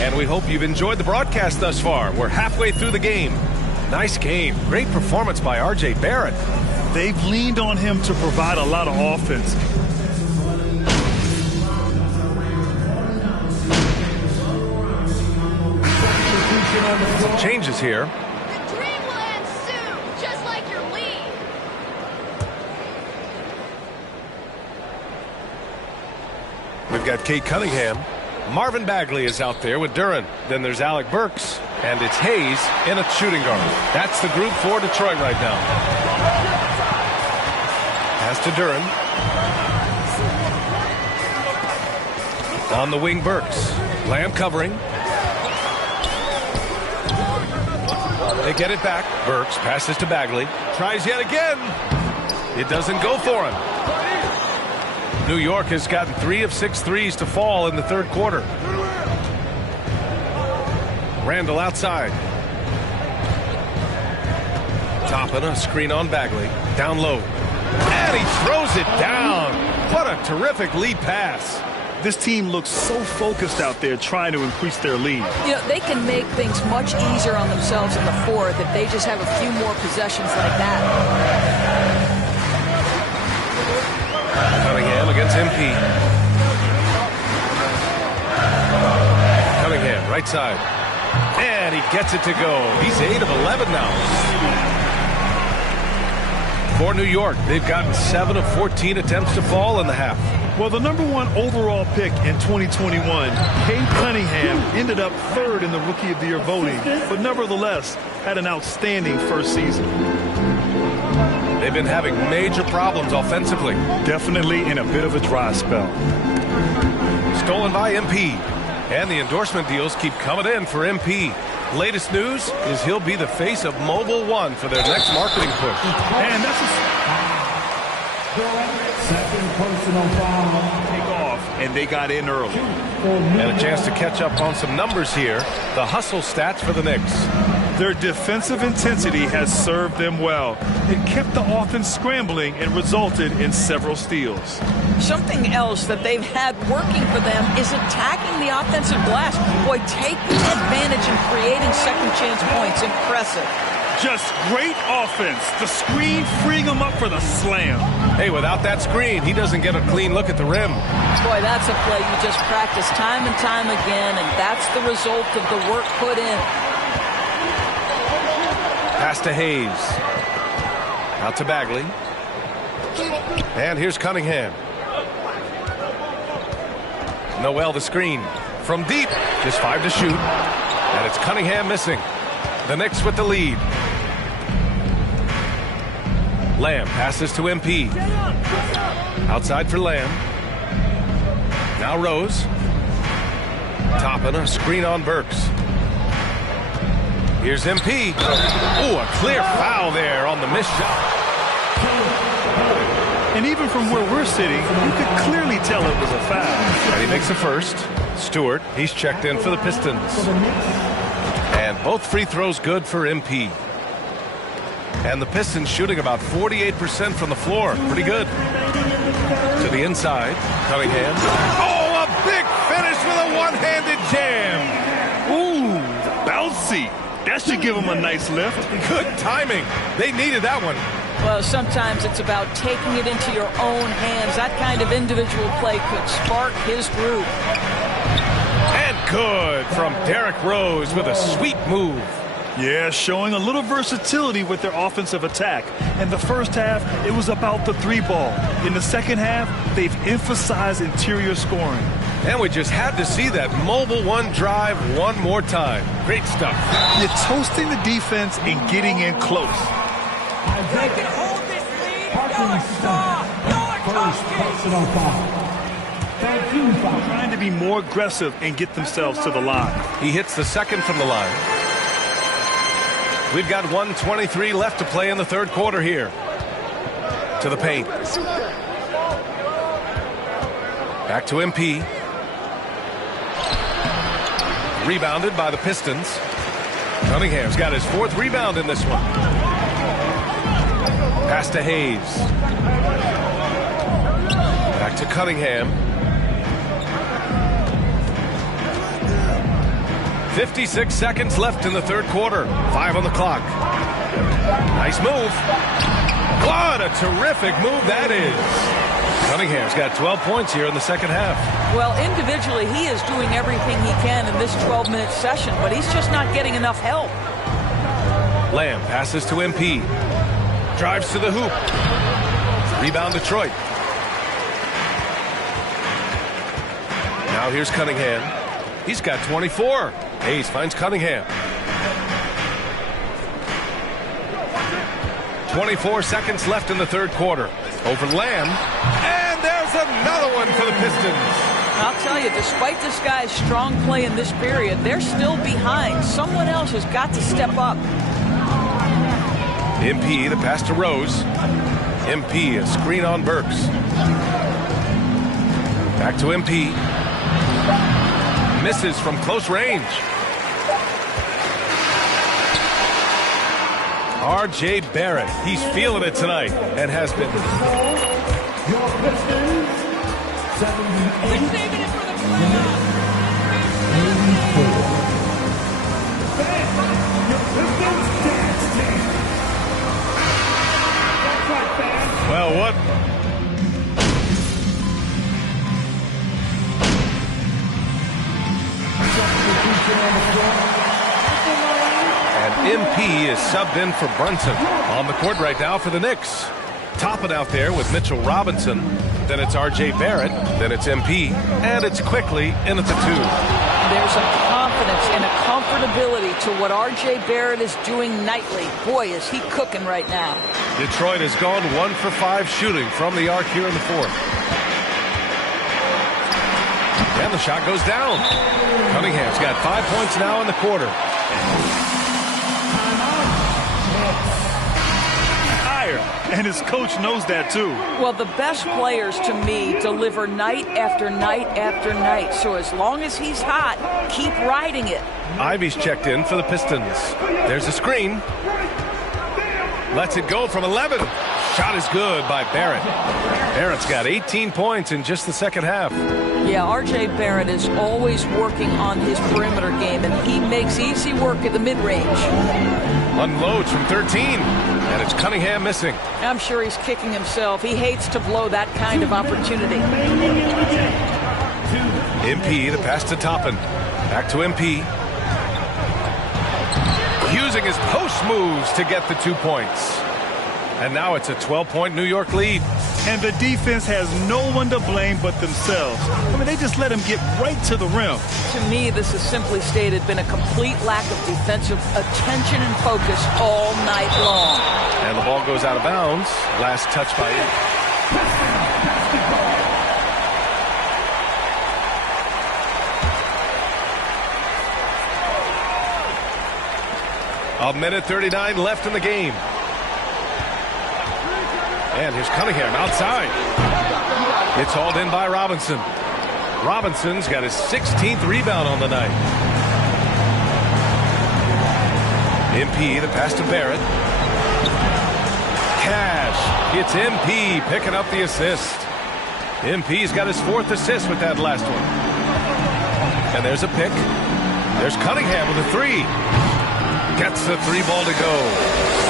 And we hope you've enjoyed the broadcast thus far. We're halfway through the game. Nice game. Great performance by R.J. Barrett. They've leaned on him to provide a lot of offense. Some changes here. The dream will end soon, just like your lead. We've got Kate Cunningham. Marvin Bagley is out there with Duran. Then there's Alec Burks. And it's Hayes in a shooting guard. That's the group for Detroit right now. Pass to Duren. On the wing, Burks. Lamb covering. They get it back. Burks passes to Bagley. Tries yet again. It doesn't go for him. New York has gotten 3 of 6 threes to fall in the third quarter. Randall outside. Toppin, a screen on Bagley. Down low. And he throws it down. What a terrific lead pass. This team looks so focused out there trying to increase their lead. You know, they can make things much easier on themselves in the fourth if they just have a few more possessions like that. Cunningham against MP. Cunningham, right side. And he gets it to go. He's 8 of 11 now. For New York, they've gotten 7 of 14 attempts to fall in the half. Well, the #1 overall pick in 2021, Cade Cunningham, ended up 3rd in the Rookie of the Year voting, but nevertheless had an outstanding first season. They've been having major problems offensively. Definitely in a bit of a dry spell. Stolen by MP. And the endorsement deals keep coming in for MP. Latest news is he'll be the face of Mobile One for their next marketing push. And that's Second personal foul. Take off, and they got in early. And a chance to catch up on some numbers here. The hustle stats for the Knicks. Their defensive intensity has served them well. It kept the offense scrambling and resulted in several steals. Something else that they've had working for them is attacking the offensive glass. Boy, taking advantage and creating second chance points. Impressive. Just great offense. The screen freeing him up for the slam. Hey, without that screen, he doesn't get a clean look at the rim. Boy, that's a play you just practice time and time again, and that's the result of the work put in. Pass to Hayes. Out to Bagley. And here's Cunningham. Noel the screen. From deep. Just 5 to shoot. And it's Cunningham missing. The Knicks with the lead. Lamb passes to MP. Outside for Lamb. Now Rose. Toppin, a screen on Burks. Here's MP. Oh, a clear foul there on the missed shot. And even from where we're sitting, you could clearly tell it was a foul. And he makes the first. Stewart, he's checked in for the Pistons. And both free throws good for MP. And the Pistons shooting about 48% from the floor. Pretty good. To the inside. Cunningham. Oh, a big finish with a one-handed jam. Ooh, bouncy. That should give him a nice lift. Good timing. They needed that one. Well, sometimes it's about taking it into your own hands. That kind of individual play could spark his group. And good from Derrick Rose with a sweet move. Yeah, showing a little versatility with their offensive attack. In the first half, it was about the 3-ball. In the second half, they've emphasized interior scoring. And we just had to see that Mobile One drive one more time. Great stuff. You're toasting the defense and getting in close. They can hold this lead. Y'all are soft. Y'all are First personal foul. Trying to be more aggressive and get themselves to the line. He hits the second from the line. We've got 1:23 left to play in the third quarter here. To the paint. Back to MP. Rebounded by the Pistons. Cunningham's got his 4th rebound in this one. Pass to Hayes. Back to Cunningham. 56 seconds left in the third quarter. 5 on the clock. Nice move. What a terrific move that is. Cunningham's got 12 points here in the second half. Well, individually, he is doing everything he can in this 12-minute session, but he's just not getting enough help. Lamb passes to MP. Drives to the hoop. Rebound Detroit. Now here's Cunningham. He's got 24. Hayes finds Cunningham. 24 seconds left in the third quarter. Over Lamb. And there's another one for the Pistons. I'll tell you, despite this guy's strong play in this period, they're still behind. Someone else has got to step up. MP, the pass to Rose. MP, a screen on Burks. Back to MP. Misses from close range. R.J. Barrett, he's feeling it tonight and has been. Your Pistons, 78. Saving it for the playoffs. 84. Your Pistons dance team. That's right, fans. Well, what? And MP is subbed in for Brunson. On the court right now for the Knicks. Topping out there with Mitchell Robinson. Then it's R.J. Barrett. Then it's MP. And it's quickly in at the 2. There's a confidence and a comfortability to what R.J. Barrett is doing nightly. Boy, is he cooking right now. Detroit has gone 1 for 5 shooting from the arc here in the fourth. And the shot goes down. Cunningham's got 5 points now in the quarter. And his coach knows that too. Well, the best players to me deliver night after night after night. So as long as he's hot, keep riding it. Ivy's checked in for the Pistons. There's a screen. Lets it go from 11. Shot is good by Barrett. Barrett's got 18 points in just the second half. Yeah, R.J. Barrett is always working on his perimeter game, and he makes easy work at the mid-range. Unloads from 13, and it's Cunningham missing. I'm sure he's kicking himself. He hates to blow that kind of opportunity. MP, the pass to Toppin. Back to MP. Using his post moves to get the 2 points. And now it's a 12-point New York lead. And the defense has no one to blame but themselves. I mean, they just let him get right to the rim. To me, this has simply stated been a complete lack of defensive attention and focus all night long. And the ball goes out of bounds. Last touch by it. A minute 39 left in the game. And here's Cunningham outside. It's hauled in by Robinson. Robinson's got his 16th rebound on the night. MP, the pass to Barrett. Cash. It's MP picking up the assist. MP's got his 4th assist with that last one. And there's a pick. There's Cunningham with a 3. Gets the 3 ball to go.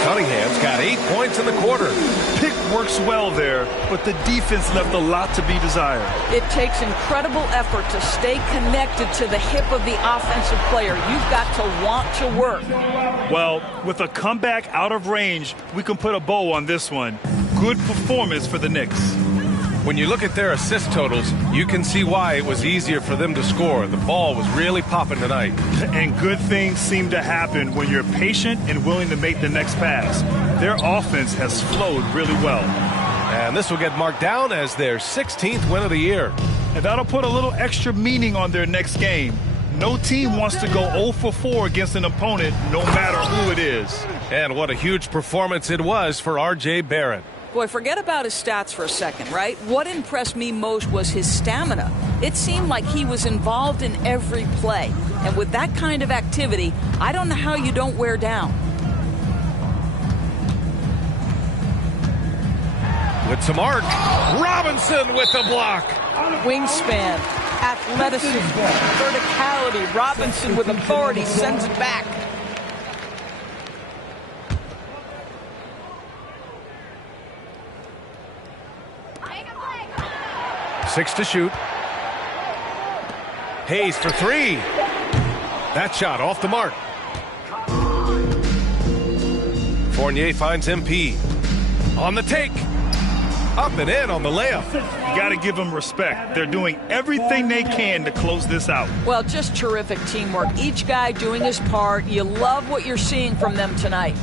Cunningham's got 8 points in the quarter. Pick works well there, but the defense left a lot to be desired. It takes incredible effort to stay connected to the hip of the offensive player. You've got to want to work. Well, with a comeback out of range, we can put a bow on this one. Good performance for the Knicks. When you look at their assist totals, you can see why it was easier for them to score. The ball was really popping tonight. And good things seem to happen when you're patient and willing to make the next pass. Their offense has flowed really well. And this will get marked down as their 16th win of the year. And that'll put a little extra meaning on their next game. No team wants to go 0 for 4 against an opponent, no matter who it is. And what a huge performance it was for R.J. Barrett. Boy, forget about his stats for a second, right? What impressed me most was his stamina. It seemed like he was involved in every play. And with that kind of activity, I don't know how you don't wear down. With some arc, Robinson with the block. Wingspan, athleticism, verticality. Robinson with authority sends it back. Six to shoot. Hayes for 3. That shot off the mark. Fournier finds MP. On the take. Up and in on the layup. You got to give them respect. They're doing everything they can to close this out. Well, just terrific teamwork. Each guy doing his part. You love what you're seeing from them tonight.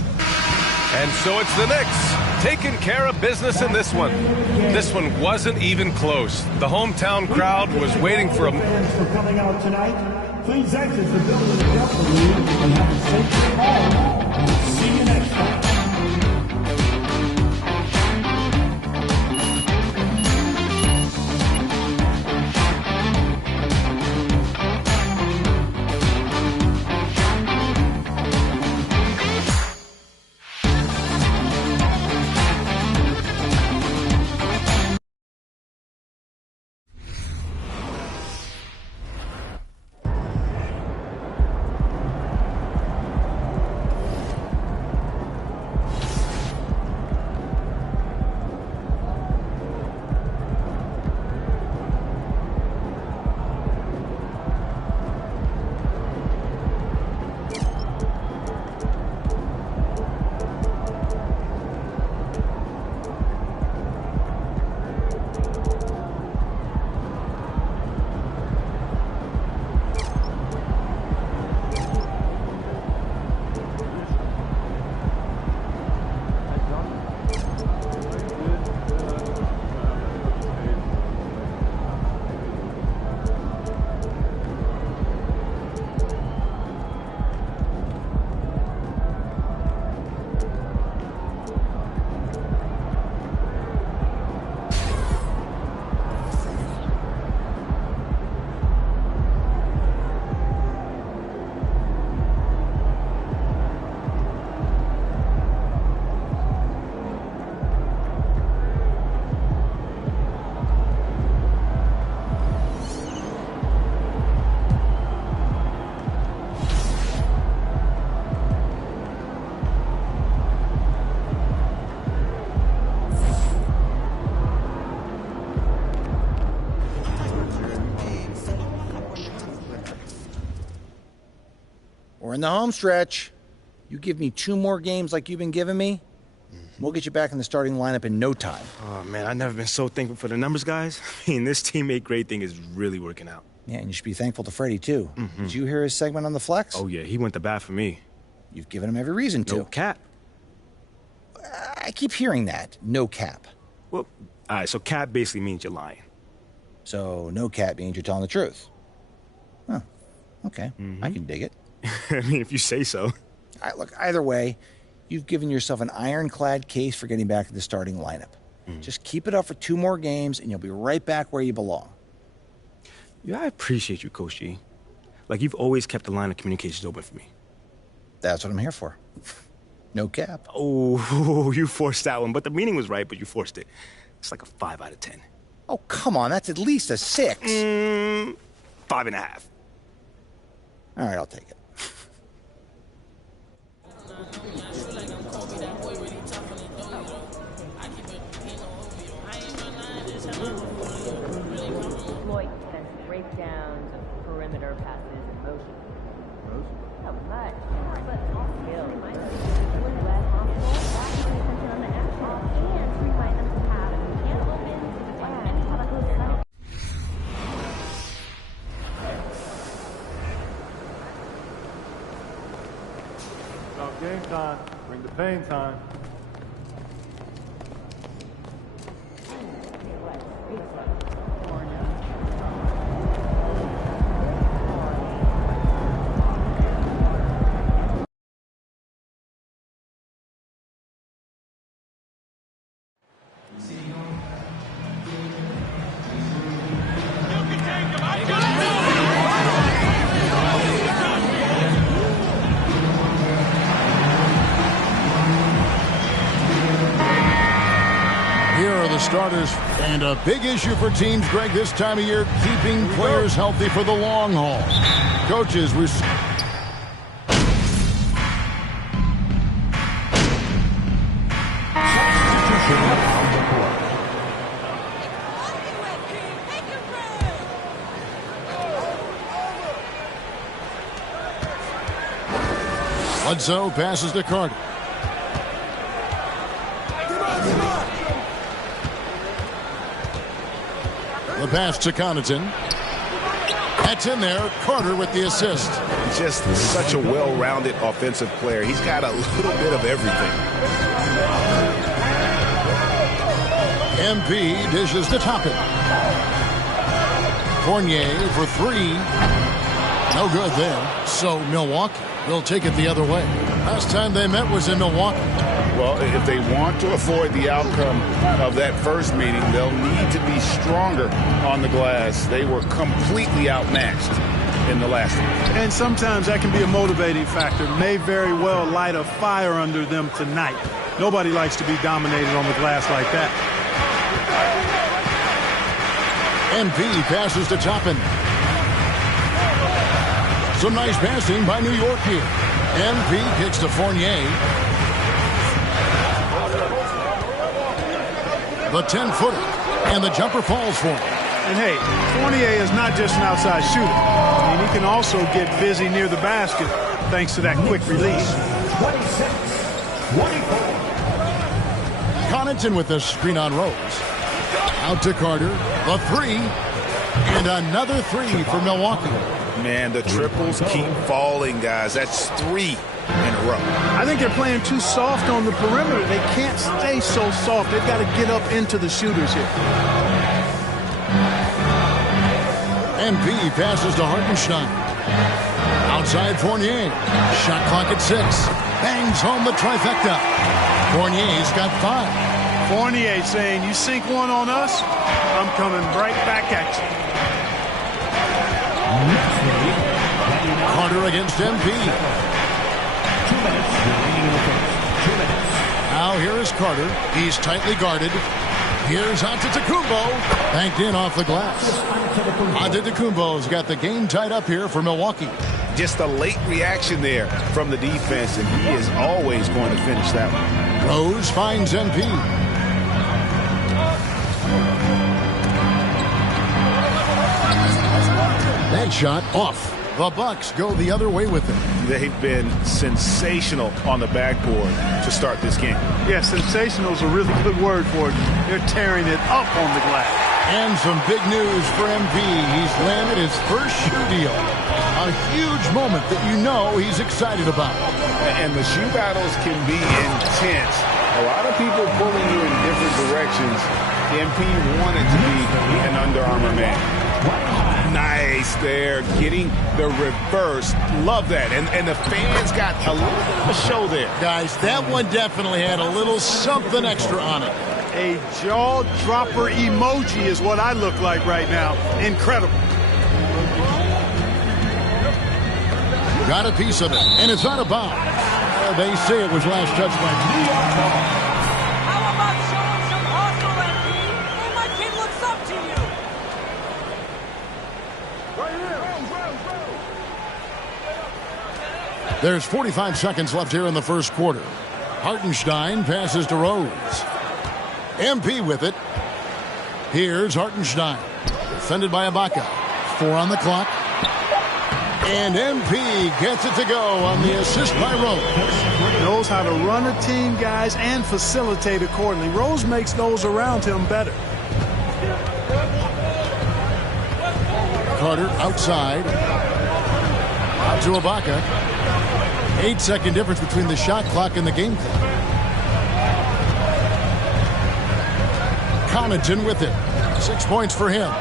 And so it's the Knicks taking care of business in this one. This one wasn't even close. The hometown crowd was waiting for Fans for coming out tonight. Please exit the building carefully and have a safe trip home. See you next time. We're in the home stretch. You give me 2 more games like you've been giving me, we'll get you back in the starting lineup in no time. Oh, man, I've never been so thankful for the numbers, guys. I mean, this teammate grade thing is really working out. Yeah, and you should be thankful to Freddie, too. Did you hear his segment on the flex? Oh, yeah, he went to bat for me. You've given him every reason to. No cap. I keep hearing that. No cap. Well, all right, so cap basically means you're lying. So no cap means you're telling the truth. Huh. Okay. I can dig it. I mean, if you say so. All right, look, either way, you've given yourself an ironclad case for getting back to the starting lineup. Just keep it up for 2 more games, and you'll be right back where you belong. Yeah, I appreciate you, Coach G. Like, you've always kept the line of communications open for me. That's what I'm here for. No cap. Oh, you forced that one, but the meaning was right, but you forced it. It's like a 5 out of 10. Oh, come on, that's at least a 6. 5.5. All right, I'll take it. Exploit defensive breakdowns of perimeter passes in motion. Not much, but all skill. When possible, attention on the action and rewind them to pass. And open and have a good center. About game time. Bring the pain time. Starters, and a big issue for teams, Greg, this time of year, keeping players healthy for the long haul. Coaches, Bledsoe passes to Carter. The pass to Connaughton. That's in there. Carter with the assist. Just such a well-rounded offensive player. He's got a little bit of everything. MP dishes to Toppin. Fournier for three. No good there. So Milwaukee will take it the other way. Last time they met was in Milwaukee. Well, if they want to avoid the outcome of that first meeting, they'll need to be stronger on the glass. They were completely outmatched in the last one. And sometimes that can be a motivating factor. May very well light a fire under them tonight. Nobody likes to be dominated on the glass like that. MP passes to Toppin. Some nice passing by New York here. MP kicks to Fournier. The 10-footer, and the jumper falls for him. And hey, Fournier is not just an outside shooter. I mean, he can also get busy near the basket thanks to that quick release. 26-24. Connaughton with the screen on Rose. Out to Carter. The three. And another three for Milwaukee. Man, the triples keep falling, guys. That's 3 in a row. I think they're playing too soft on the perimeter. They can't stay so soft. They've got to get up into the shooters here. MP passes to Hartenstein. Outside Fournier. Shot clock at 6. Bangs home the trifecta. Fournier's got 5. Fournier saying, you sink one on us, I'm coming right back at you. Carter against MP. 2 minutes remaining in the first. 2 minutes. Now here is Carter. He's tightly guarded. Here's Antetokounmpo. Banked in off the glass. Antetokounmpo's got the game tied up here for Milwaukee. Just a late reaction there from the defense, and he is always going to finish that one. Rose finds MP. That shot off. The Bucks go the other way with it. They've been sensational on the backboard to start this game. Yeah, sensational is a really good word for it. They're tearing it up on the glass. And some big news for MP. He's landed his first shoe deal. A huge moment that you know he's excited about. And the shoe battles can be intense. A lot of people pulling you in different directions. MP wanted to be an Under Armour man. Nice there, getting the reverse. Love that. And the fans got a little bit of a show there. Guys, that one definitely had a little something extra on it. A jaw-dropper emoji is what I look like right now. Incredible. Got a piece of it, and it's out of bounds. They say it was last touched by New York. How about showing some hustle, MP? Hey, my kid looks up to you. There's 45 seconds left here in the first quarter. Hartenstein passes to Rose. MP with it. Here's Hartenstein. Defended by Ibaka. 4 on the clock. And MP gets it to go on the assist by Rose. Knows how to run a team, guys, and facilitate accordingly. Rose makes those around him better. Carter outside. Out to Ibaka. 8-second difference between the shot clock and the game clock. Connaughton with it. 6 points for him.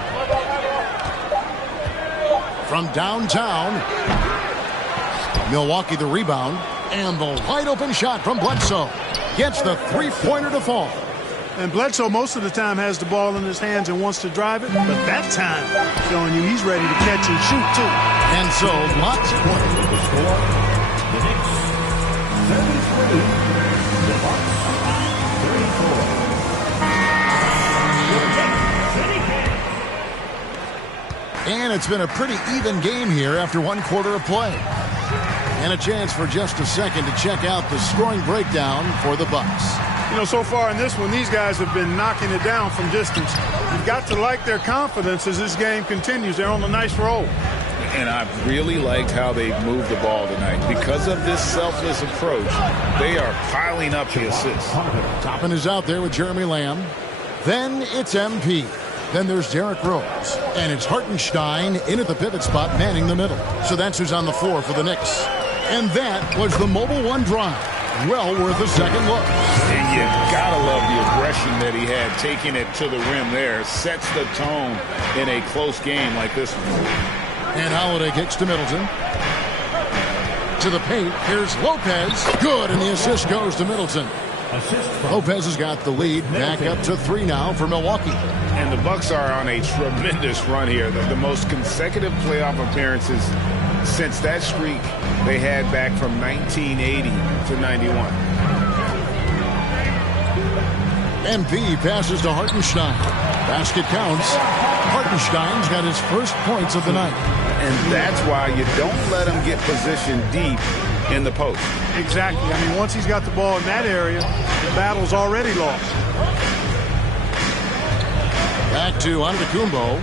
From downtown, Milwaukee the rebound, and the wide open shot from Bledsoe. Gets the three-pointer to fall. And Bledsoe most of the time has the ball in his hands and wants to drive it, but that time showing you he's ready to catch and shoot too. And so lots of points. The score, the Knicks 33, the Bucks 34. And it's been a pretty even game here after 1 quarter of play. And a chance for just a second to check out the scoring breakdown for the Bucks. You know, so far in this one, these guys have been knocking it down from distance. You've got to like their confidence as this game continues. They're on a nice roll. And I've really liked how they've moved the ball tonight. Because of this selfless approach, they are piling up the assists. Toppin is out there with Jeremy Lamb. Then it's MP. Then there's Derrick Rose. And it's Hartenstein in at the pivot spot, manning the middle. So that's who's on the floor for the Knicks. And that was the Mobile One drive. Well worth a second look. And you gotta love the aggression that he had, taking it to the rim there. Sets the tone in a close game like this one. And Holiday kicks to Middleton. To the paint. Here's Lopez. Good, and the assist goes to Middleton. Lopez has got the lead. Back up to 3 now for Milwaukee. And the Bucks are on a tremendous run here. The most consecutive playoff appearances since that streak they had back from 1980 to 91. MP passes to Hartenstein. Basket counts. Hartenstein's got his first points of the night. And that's why you don't let him get positioned deep in the post. Exactly. I mean, once he's got the ball in that area, the battle's already lost. Back to Antetokounmpo.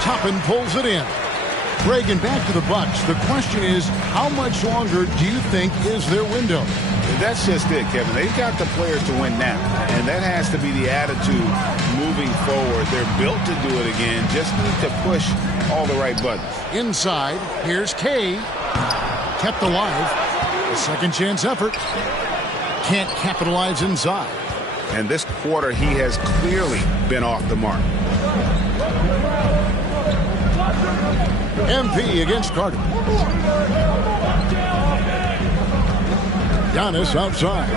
Toppin pulls it in. Reagan back to the Bucks. The question is, how much longer do you think is their window? That's just it, Kevin. They've got the players to win now, and that has to be the attitude moving forward. They're built to do it again. Just need to push all the right buttons. Inside, here's Kay. Kept alive. A second chance effort. Can't capitalize inside. And this quarter, he has clearly been off the mark. MP against Carter. Giannis outside.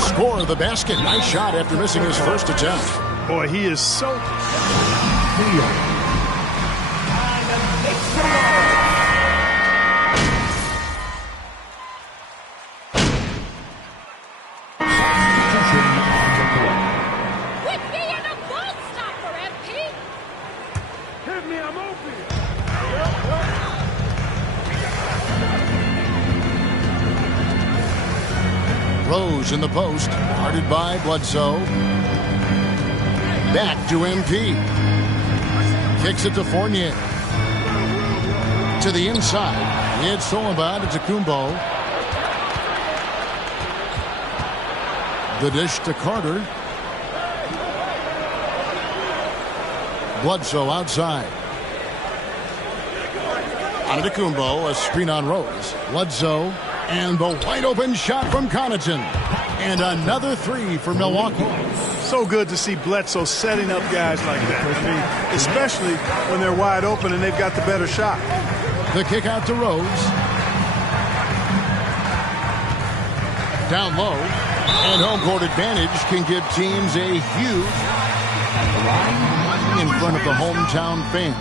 Score the basket. Nice shot after missing his first attempt. Boy, he is so... Rose in the post, guarded by Bledsoe. Back to MP. Kicks it to Fournier. To the inside. It's stolen by Antetokounmpo. The dish to Carter. Bledsoe outside. Antetokounmpo, a screen on Rose. Bledsoe. And the wide open shot from Connaughton. And another three for Milwaukee. So good to see Bledsoe setting up guys like that. I mean, especially when they're wide open and they've got the better shot. The kick out to Rose. Down low. And home court advantage can give teams a huge in front of the hometown fans.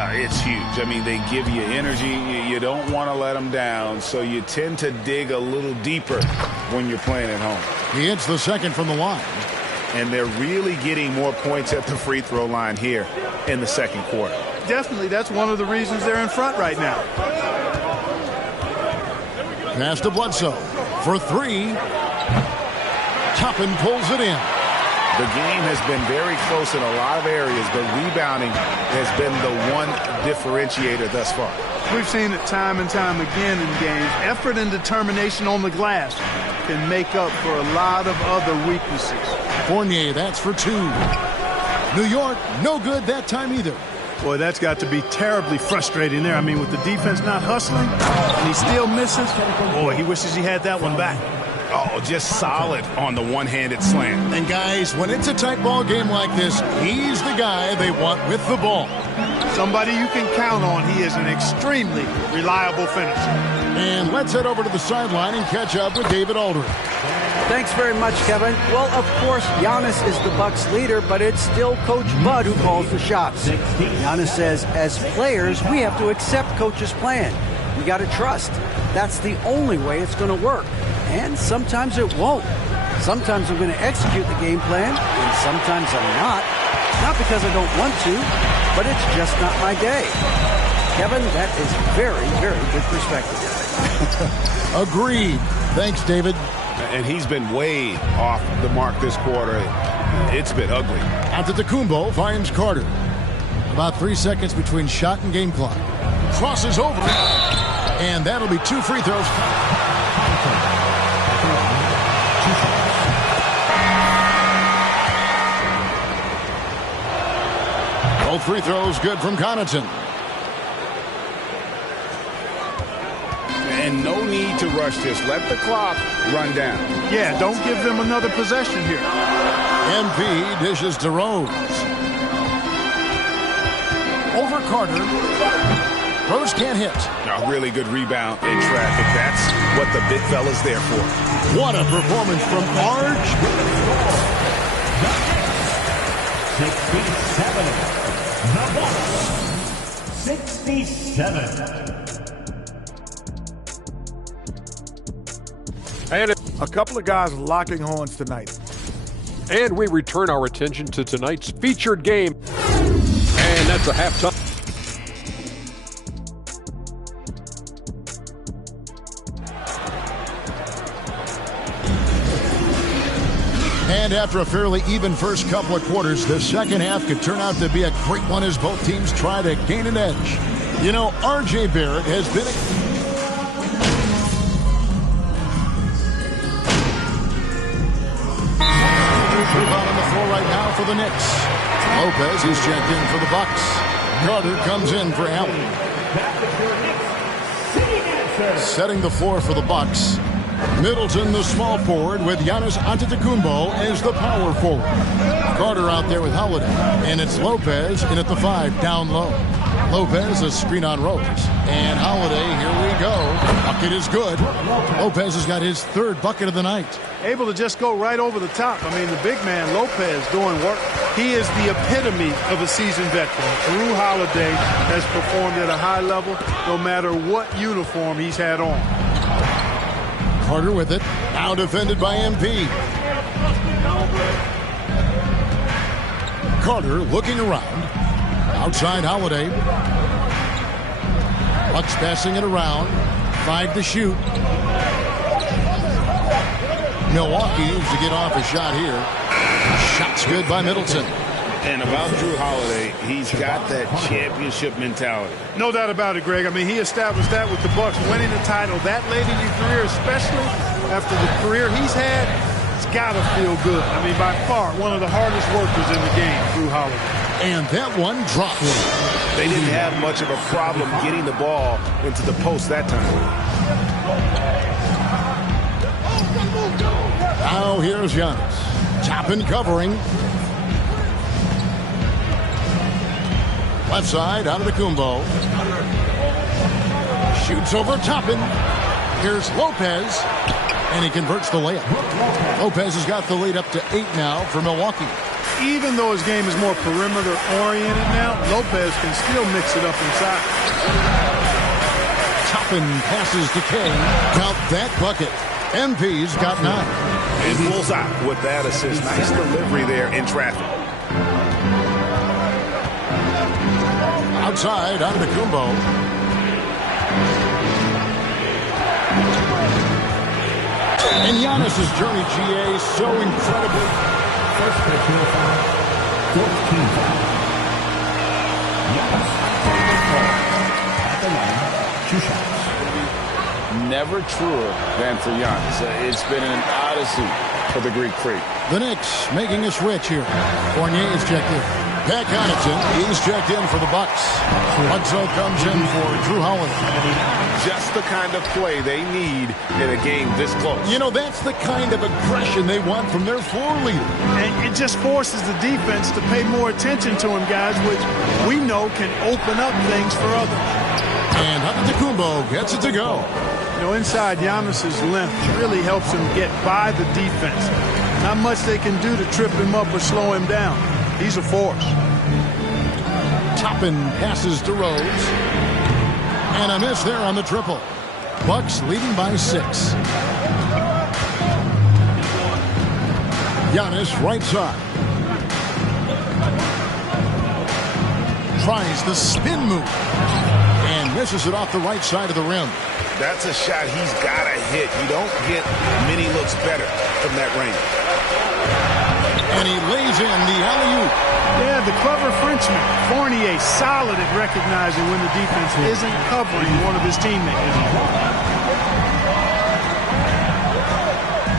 It's huge. I mean, they give you energy. You don't want to let them down, so you tend to dig a little deeper when you're playing at home. He hits the second from the line. And they're really getting more points at the free throw line here in the second quarter. Definitely, that's one of the reasons they're in front right now. Pass to Bledsoe for three. Toppin pulls it in. The game has been very close in a lot of areas, but rebounding has been the one differentiator thus far. We've seen it time and time again in games. Effort and determination on the glass can make up for a lot of other weaknesses. Fournier, that's for two. New York, no good that time either. Boy, that's got to be terribly frustrating there. I mean, with the defense not hustling, and he still misses. Boy, he wishes he had that one back. Oh, just solid on the one-handed slam. And guys, when it's a tight ball game like this, he's the guy they want with the ball. Somebody you can count on. He is an extremely reliable finisher. And let's head over to the sideline and catch up with David Aldridge. Thanks very much, Kevin. Well, of course, Giannis is the Bucks leader, but it's still Coach Bud who calls the shots. Giannis says, as players, we have to accept Coach's plan. We got to trust. That's the only way it's going to work. And sometimes it won't. Sometimes I'm going to execute the game plan, and sometimes I'm not. Not because I don't want to, but it's just not my day. Kevin, that is very, very good perspective. Agreed. Thanks, David. And he's been way off the mark this quarter. It's been ugly. Antetokounmpo finds Carter. About 3 seconds between shot and game clock. Crosses over. And that'll be 2 free throws. Both free throws good from Connaughton. And no need to rush this. Let the clock run down. Yeah, don't give them another possession here. MP dishes to Rose. Over Carter. Rose can't hit. A really good rebound in traffic. That's what the big fella's there for. What a performance from Arch. 67. The Bucks. 67. And a couple of guys locking horns tonight. And we return our attention to tonight's featured game. And that's a halftime. And after a fairly even first couple of quarters, the second half could turn out to be a great one as both teams try to gain an edge. You know, R.J. Barrett has been on the floor right now for the Knicks. Lopez, he's checked in for the Bucks. Carter comes in for Allen. Setting the floor for the Bucks. Middleton, the small forward, with Giannis Antetokounmpo as the power forward. Carter out there with Holiday. And it's Lopez in at the 5, down low. Lopez, a screen on Rose. And Holiday, here we go. Bucket is good. Lopez has got his third bucket of the night. Able to just go right over the top. I mean, the big man, Lopez, doing work. He is the epitome of a seasoned veteran. Drew Holiday has performed at a high level no matter what uniform he's had on. Carter with it. Now defended by MP. Carter looking around. Outside Holiday. Bucks passing it around. 5 to shoot. Milwaukee needs to get off a shot here. Shot's good by Middleton. And about Drew Holiday, he's got that championship mentality. No doubt about it, Greg. I mean, he established that with the Bucks winning the title that late in your career, especially after the career he's had. It's got to feel good. I mean, by far, one of the hardest workers in the game, Drew Holiday. And that one drops. They didn't have much of a problem getting the ball into the post that time. Now here's Giannis. Toppin covering. Left side, out of the Kumbo. Shoots over Toppin. Here's Lopez. And he converts the layup. Lopez has got the lead up to 8 now for Milwaukee. Even though his game is more perimeter-oriented now, Lopez can still mix it up inside. Toppin passes to Kay. Count that bucket. MP's got 9. And bullseye with that assist. Nice delivery there in traffic. Outside, out of the Kumbo. And Giannis's journey, GA, so incredibly. First personal foul. 14 foul. Giannis at the line. 2 shots. Never truer than for Giannis. It's been an odyssey for the Greek Freak. The Knicks making a switch here. Fournier is checked in. Pat Connaughton, he's checked in for the Bucks. Bledsoe comes in for Drew Holiday. Just the kind of play they need in a game this close. You know, that's the kind of aggression they want from their floor leader. And it just forces the defense to pay more attention to him, guys, which we know can open up things for others. And Antetokounmpo gets it to go. You know, inside, Giannis's length really helps him get by the defense. Not much they can do to trip him up or slow him down. He's a force. Toppin passes to Rose. And a miss there on the triple. Bucks leading by 6. Giannis right side. Tries the spin move. And misses it off the right side of the rim. That's a shot he's got to hit. You don't get many looks better from that range. And he lays in the alley-oop. Yeah, the clever Frenchman. Fournier solid at recognizing when the defense isn't covering one of his teammates.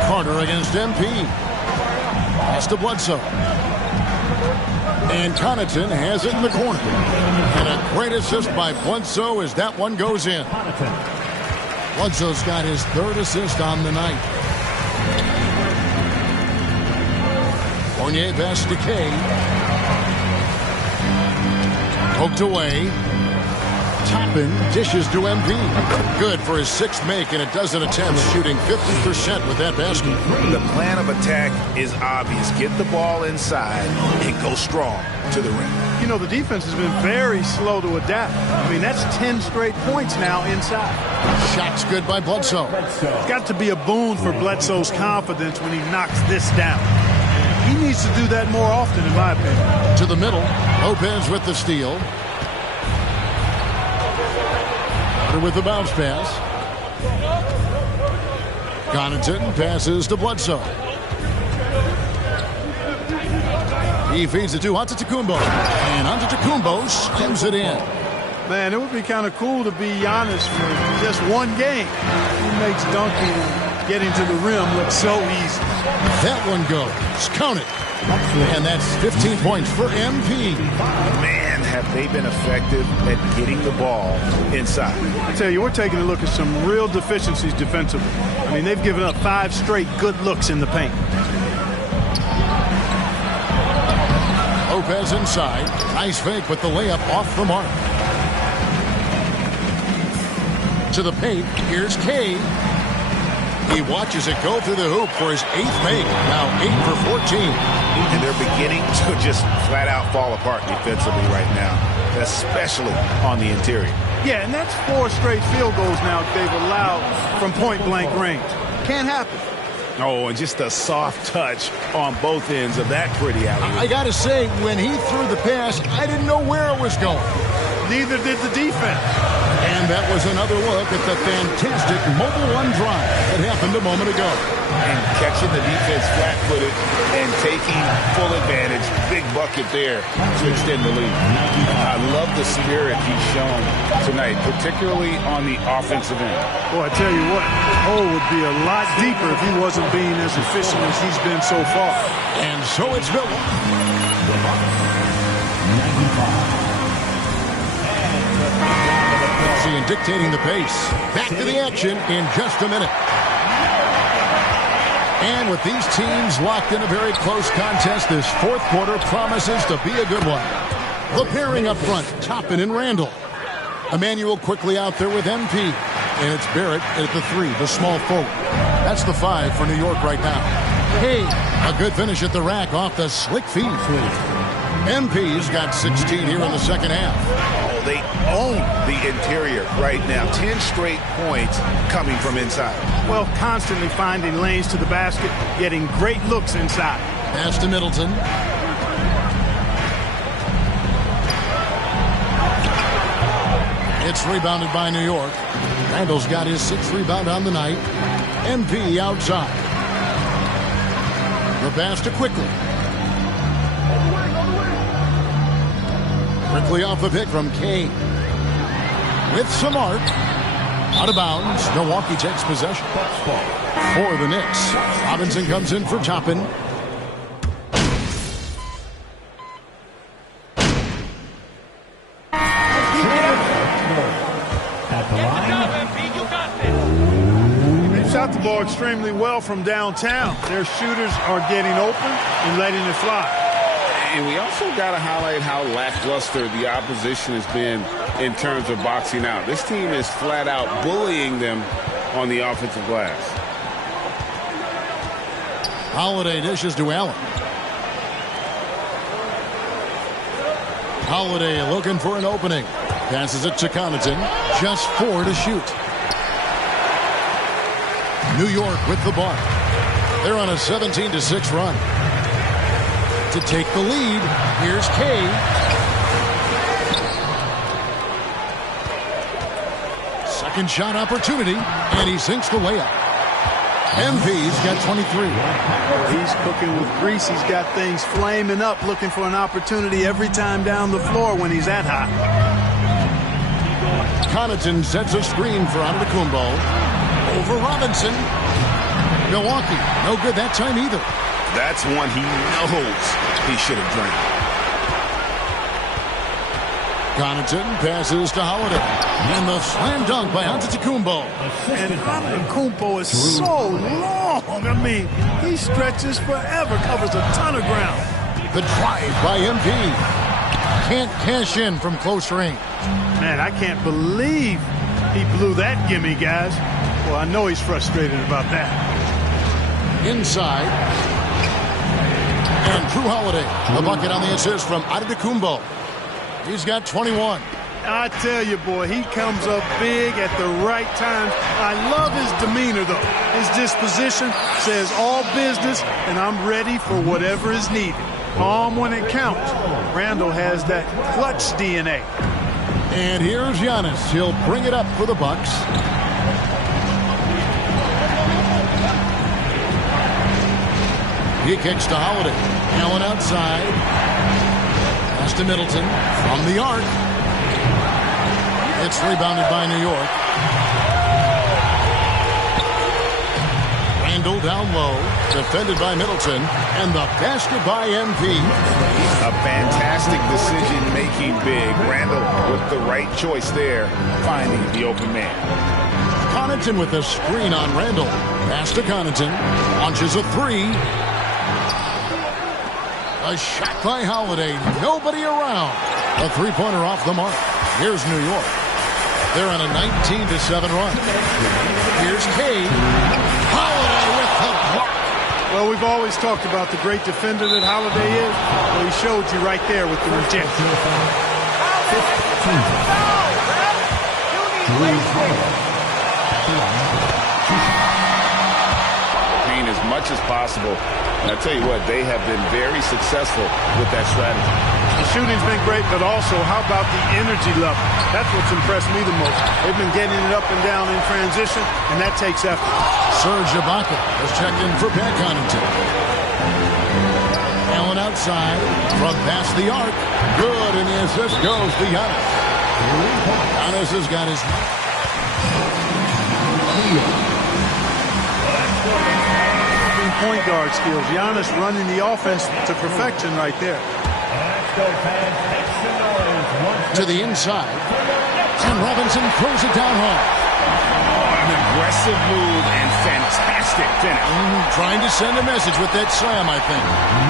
Carter against MP. Pass to Bledsoe. And Connaughton has it in the corner. And a great assist by Bledsoe as that one goes in. Bledsoe's got his third assist on the night. Fournier pass to Kay. Poked away. Toppin dishes to MP. Good for his sixth make in a dozen attempts, shooting 50% with that basket. The plan of attack is obvious. Get the ball inside and go strong to the rim. You know, the defense has been very slow to adapt. I mean, that's 10 straight points now inside. Shot's good by Bledsoe. It's got to be a boon for Bledsoe's confidence when he knocks this down. He needs to do that more often, in my opinion. To the middle. Lopez with the steal. With the bounce pass. Connaughton passes to Bledsoe. He feeds it to Antetokounmpo. And Antetokounmpo slams it in. Man, it would be kind of cool to be Giannis for just one game. He makes dunking and getting to the rim look so easy. That one goes. Count it. And that's 15 points for MP. Man, have they been effective at getting the ball inside. I tell you, we're taking a look at some real deficiencies defensively. I mean, they've given up 5 straight good looks in the paint. Lopez inside. Nice fake with the layup off the mark. To the paint. Here's Kay. He watches it go through the hoop for his 8th make. Now 8 for 14. And they're beginning to just flat out fall apart defensively right now, especially on the interior. Yeah, and that's 4 straight field goals now they've allowed from point-blank range. Can't happen. Oh, and just a soft touch on both ends of that pretty alley. I got to say, when he threw the pass, I didn't know where it was going. Neither did the defense. And that was another look at the fantastic mobile one drive that happened a moment ago. And catching the defense flat-footed and taking full advantage. Big bucket there to extend the lead. I love the spirit he's shown tonight, particularly on the offensive end. Boy, I tell you what, the hole would be a lot deeper if he wasn't being as efficient as he's been so far. And so it's Miller. 95. And dictating the pace. Back to the action in just a minute. And with these teams locked in a very close contest, this fourth quarter promises to be a good one. The pairing up front, Toppin and Randall. Emmanuel quickly out there with MP. And it's Barrett at the 3, the small forward. That's the 5 for New York right now. Hey, a good finish at the rack off the slick feed. MP's got 16 here in the second half. Oh, they own the interior right now. 10 straight points coming from inside. Well, constantly finding lanes to the basket, getting great looks inside. Pass to Middleton. It's rebounded by New York. Randall's got his 6th rebound on the night. MP outside. The pass to Quickly. Quickly off the pick from Kane. With some arc. Out of bounds. Milwaukee takes possession. For the Knicks. Robinson comes in for Toppin. They shot the ball extremely well from downtown. Their shooters are getting open and letting it fly. And we also got to highlight how lackluster the opposition has been in terms of boxing out. This team is flat out bullying them on the offensive glass. Holiday dishes to Allen. Holiday looking for an opening. Passes it to Connaughton. Just 4 to shoot. New York with the ball. They're on a 17-6 run. To take the lead, here's Kay. Second shot opportunity, and he sinks the layup. MV's got 23. He's cooking with grease. He's got things flaming up, looking for an opportunity every time down the floor when he's that hot. Connaughton sets a screen for Antetokounmpo. Over Robinson. Milwaukee, no good that time either. That's one he knows he should have drained. Connaughton passes to Holiday. And the slam dunk by Antetokounmpo. And Antetokounmpo is so long. I mean, he stretches forever, covers a ton of ground. The drive by MP. Can't cash in from close range. Man, I can't believe he blew that gimme, guys. Well, I know he's frustrated about that. Inside. And Drew Holiday. The bucket on the assist from Antetokounmpo. He's got 21. I tell you, boy, he comes up big at the right time. I love his demeanor, though. His disposition says all business, and I'm ready for whatever is needed. Calm when it counts. Randall has that clutch DNA. And here's Giannis. He'll bring it up for the Bucks. He kicks to Holiday. Allen outside. Pass to Middleton from the arc. It's rebounded by New York. Randall down low. Defended by Middleton. And the basket by MP. A fantastic decision-making big. Randall with the right choice there, finding the open man. Connaughton with a screen on Randall. Pass to Connaughton. Launches a three. A shot by Holiday. Nobody around. A three-pointer off the mark. Here's New York. They're on a 19-7 run. Here's Cade. Holiday with the block. Well, we've always talked about the great defender that Holiday is. Well, he showed you right there with the rejection. Paint as much as possible. And I tell you what, they have been very successful with that strategy. The shooting's been great, but also, how about the energy level? That's what's impressed me the most. They've been getting it up and down in transition, and that takes effort. Serge Ibaka has checked in for Pat Connaughton. Allen outside from past the arc. Good, and the assist goes to Giannis. Giannis has got his... Point guard skills. Giannis running the offense to perfection right there. To the inside. And Robinson throws it down hard. An aggressive move and fantastic finish. Trying to send a message with that slam, I think.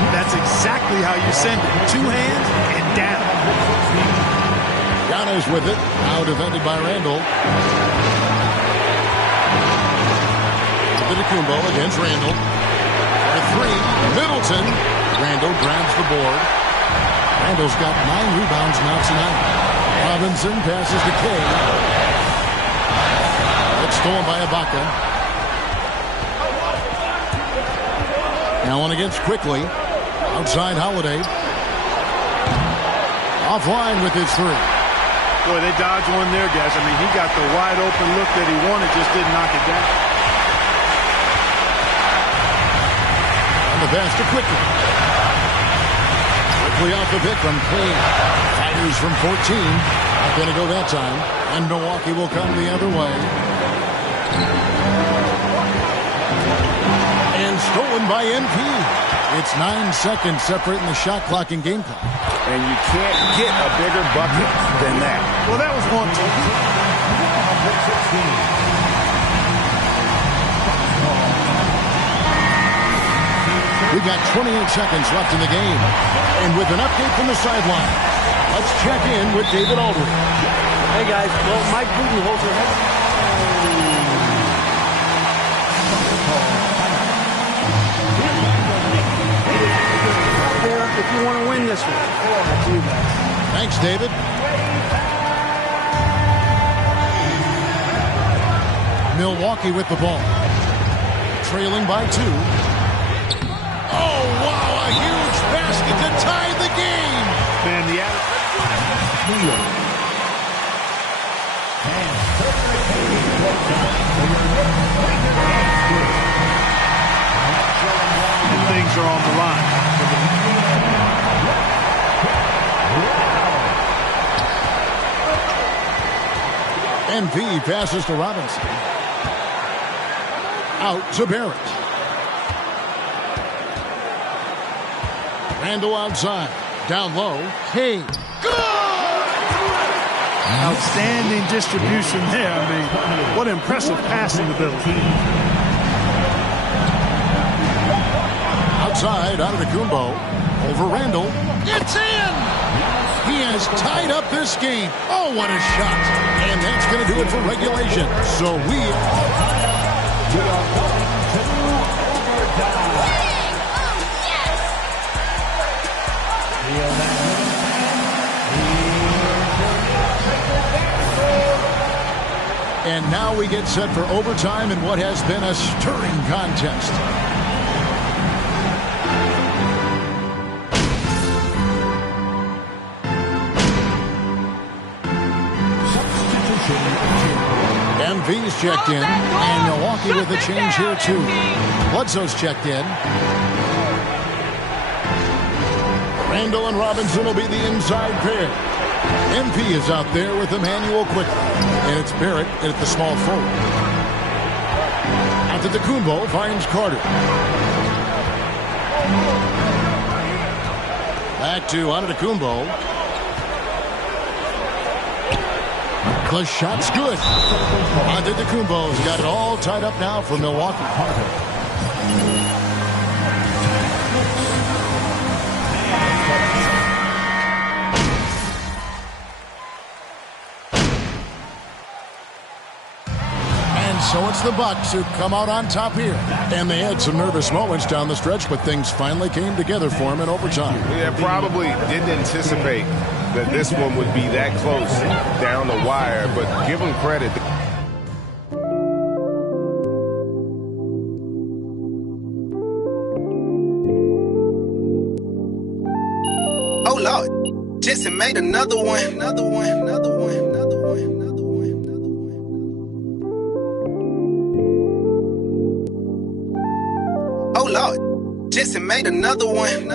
That's exactly how you send it. Two hands and down. Giannis with it. Now defended by Randall. Antetokounmpo against Randall. For three, Middleton. Randall grabs the board. Randall's got 9 rebounds now tonight. Robinson passes to Cade. It's stolen by Ibaka. Allen against quickly. Outside Holiday. Offline with his three. Boy, they dodged one there, guys. I mean, he got the wide open look that he wanted, just didn't knock it down. The pass to Quickly. Quickly off the pick from Cade. Fires from 14. Not going to go that time. And Milwaukee will come the other way. And stolen by MP. It's 9 seconds separating the shot clock and game clock. And you can't get a bigger bucket than that. Well, that was one. We've got 28 seconds left in the game. And with an update from the sideline, let's check in with David Aldridge. Hey, guys. Well, Mike Budenholzer has... If you want to win this one. Back to you guys. Thanks, David. Milwaukee with the ball. Trailing by 2. Oh, wow, a huge basket to tie the game. Man, the MP passes to Robinson. Out to Barrett. Randall outside. Down low. Kane. Outstanding distribution there. I mean, what impressive passing ability. Outside, out of the Kumbo. Over Randall. It's in! He has tied up this game. Oh, what a shot. And that's going to do it for regulation. So we are going to overtime. And now we get set for overtime in what has been a stirring contest. MV's checked in, and Milwaukee with a change here too. Bledsoe's checked in. Randall and Robinson will be the inside pair. MP is out there with Emmanuel quickly. And it's Barrett at the small forward. Out to Kumbo, finds Carter. Back to Antetokounmpo. The shot's good. Antetokounmpo's got it all tied up now for Milwaukee. So it's the Bucks who come out on top here. And they had some nervous moments down the stretch, but things finally came together for them in overtime. Yeah, probably didn't anticipate that this one would be that close down the wire, but give them credit. Oh, Lord. Jesse made another one. Oh, Lord. Jesse made another one.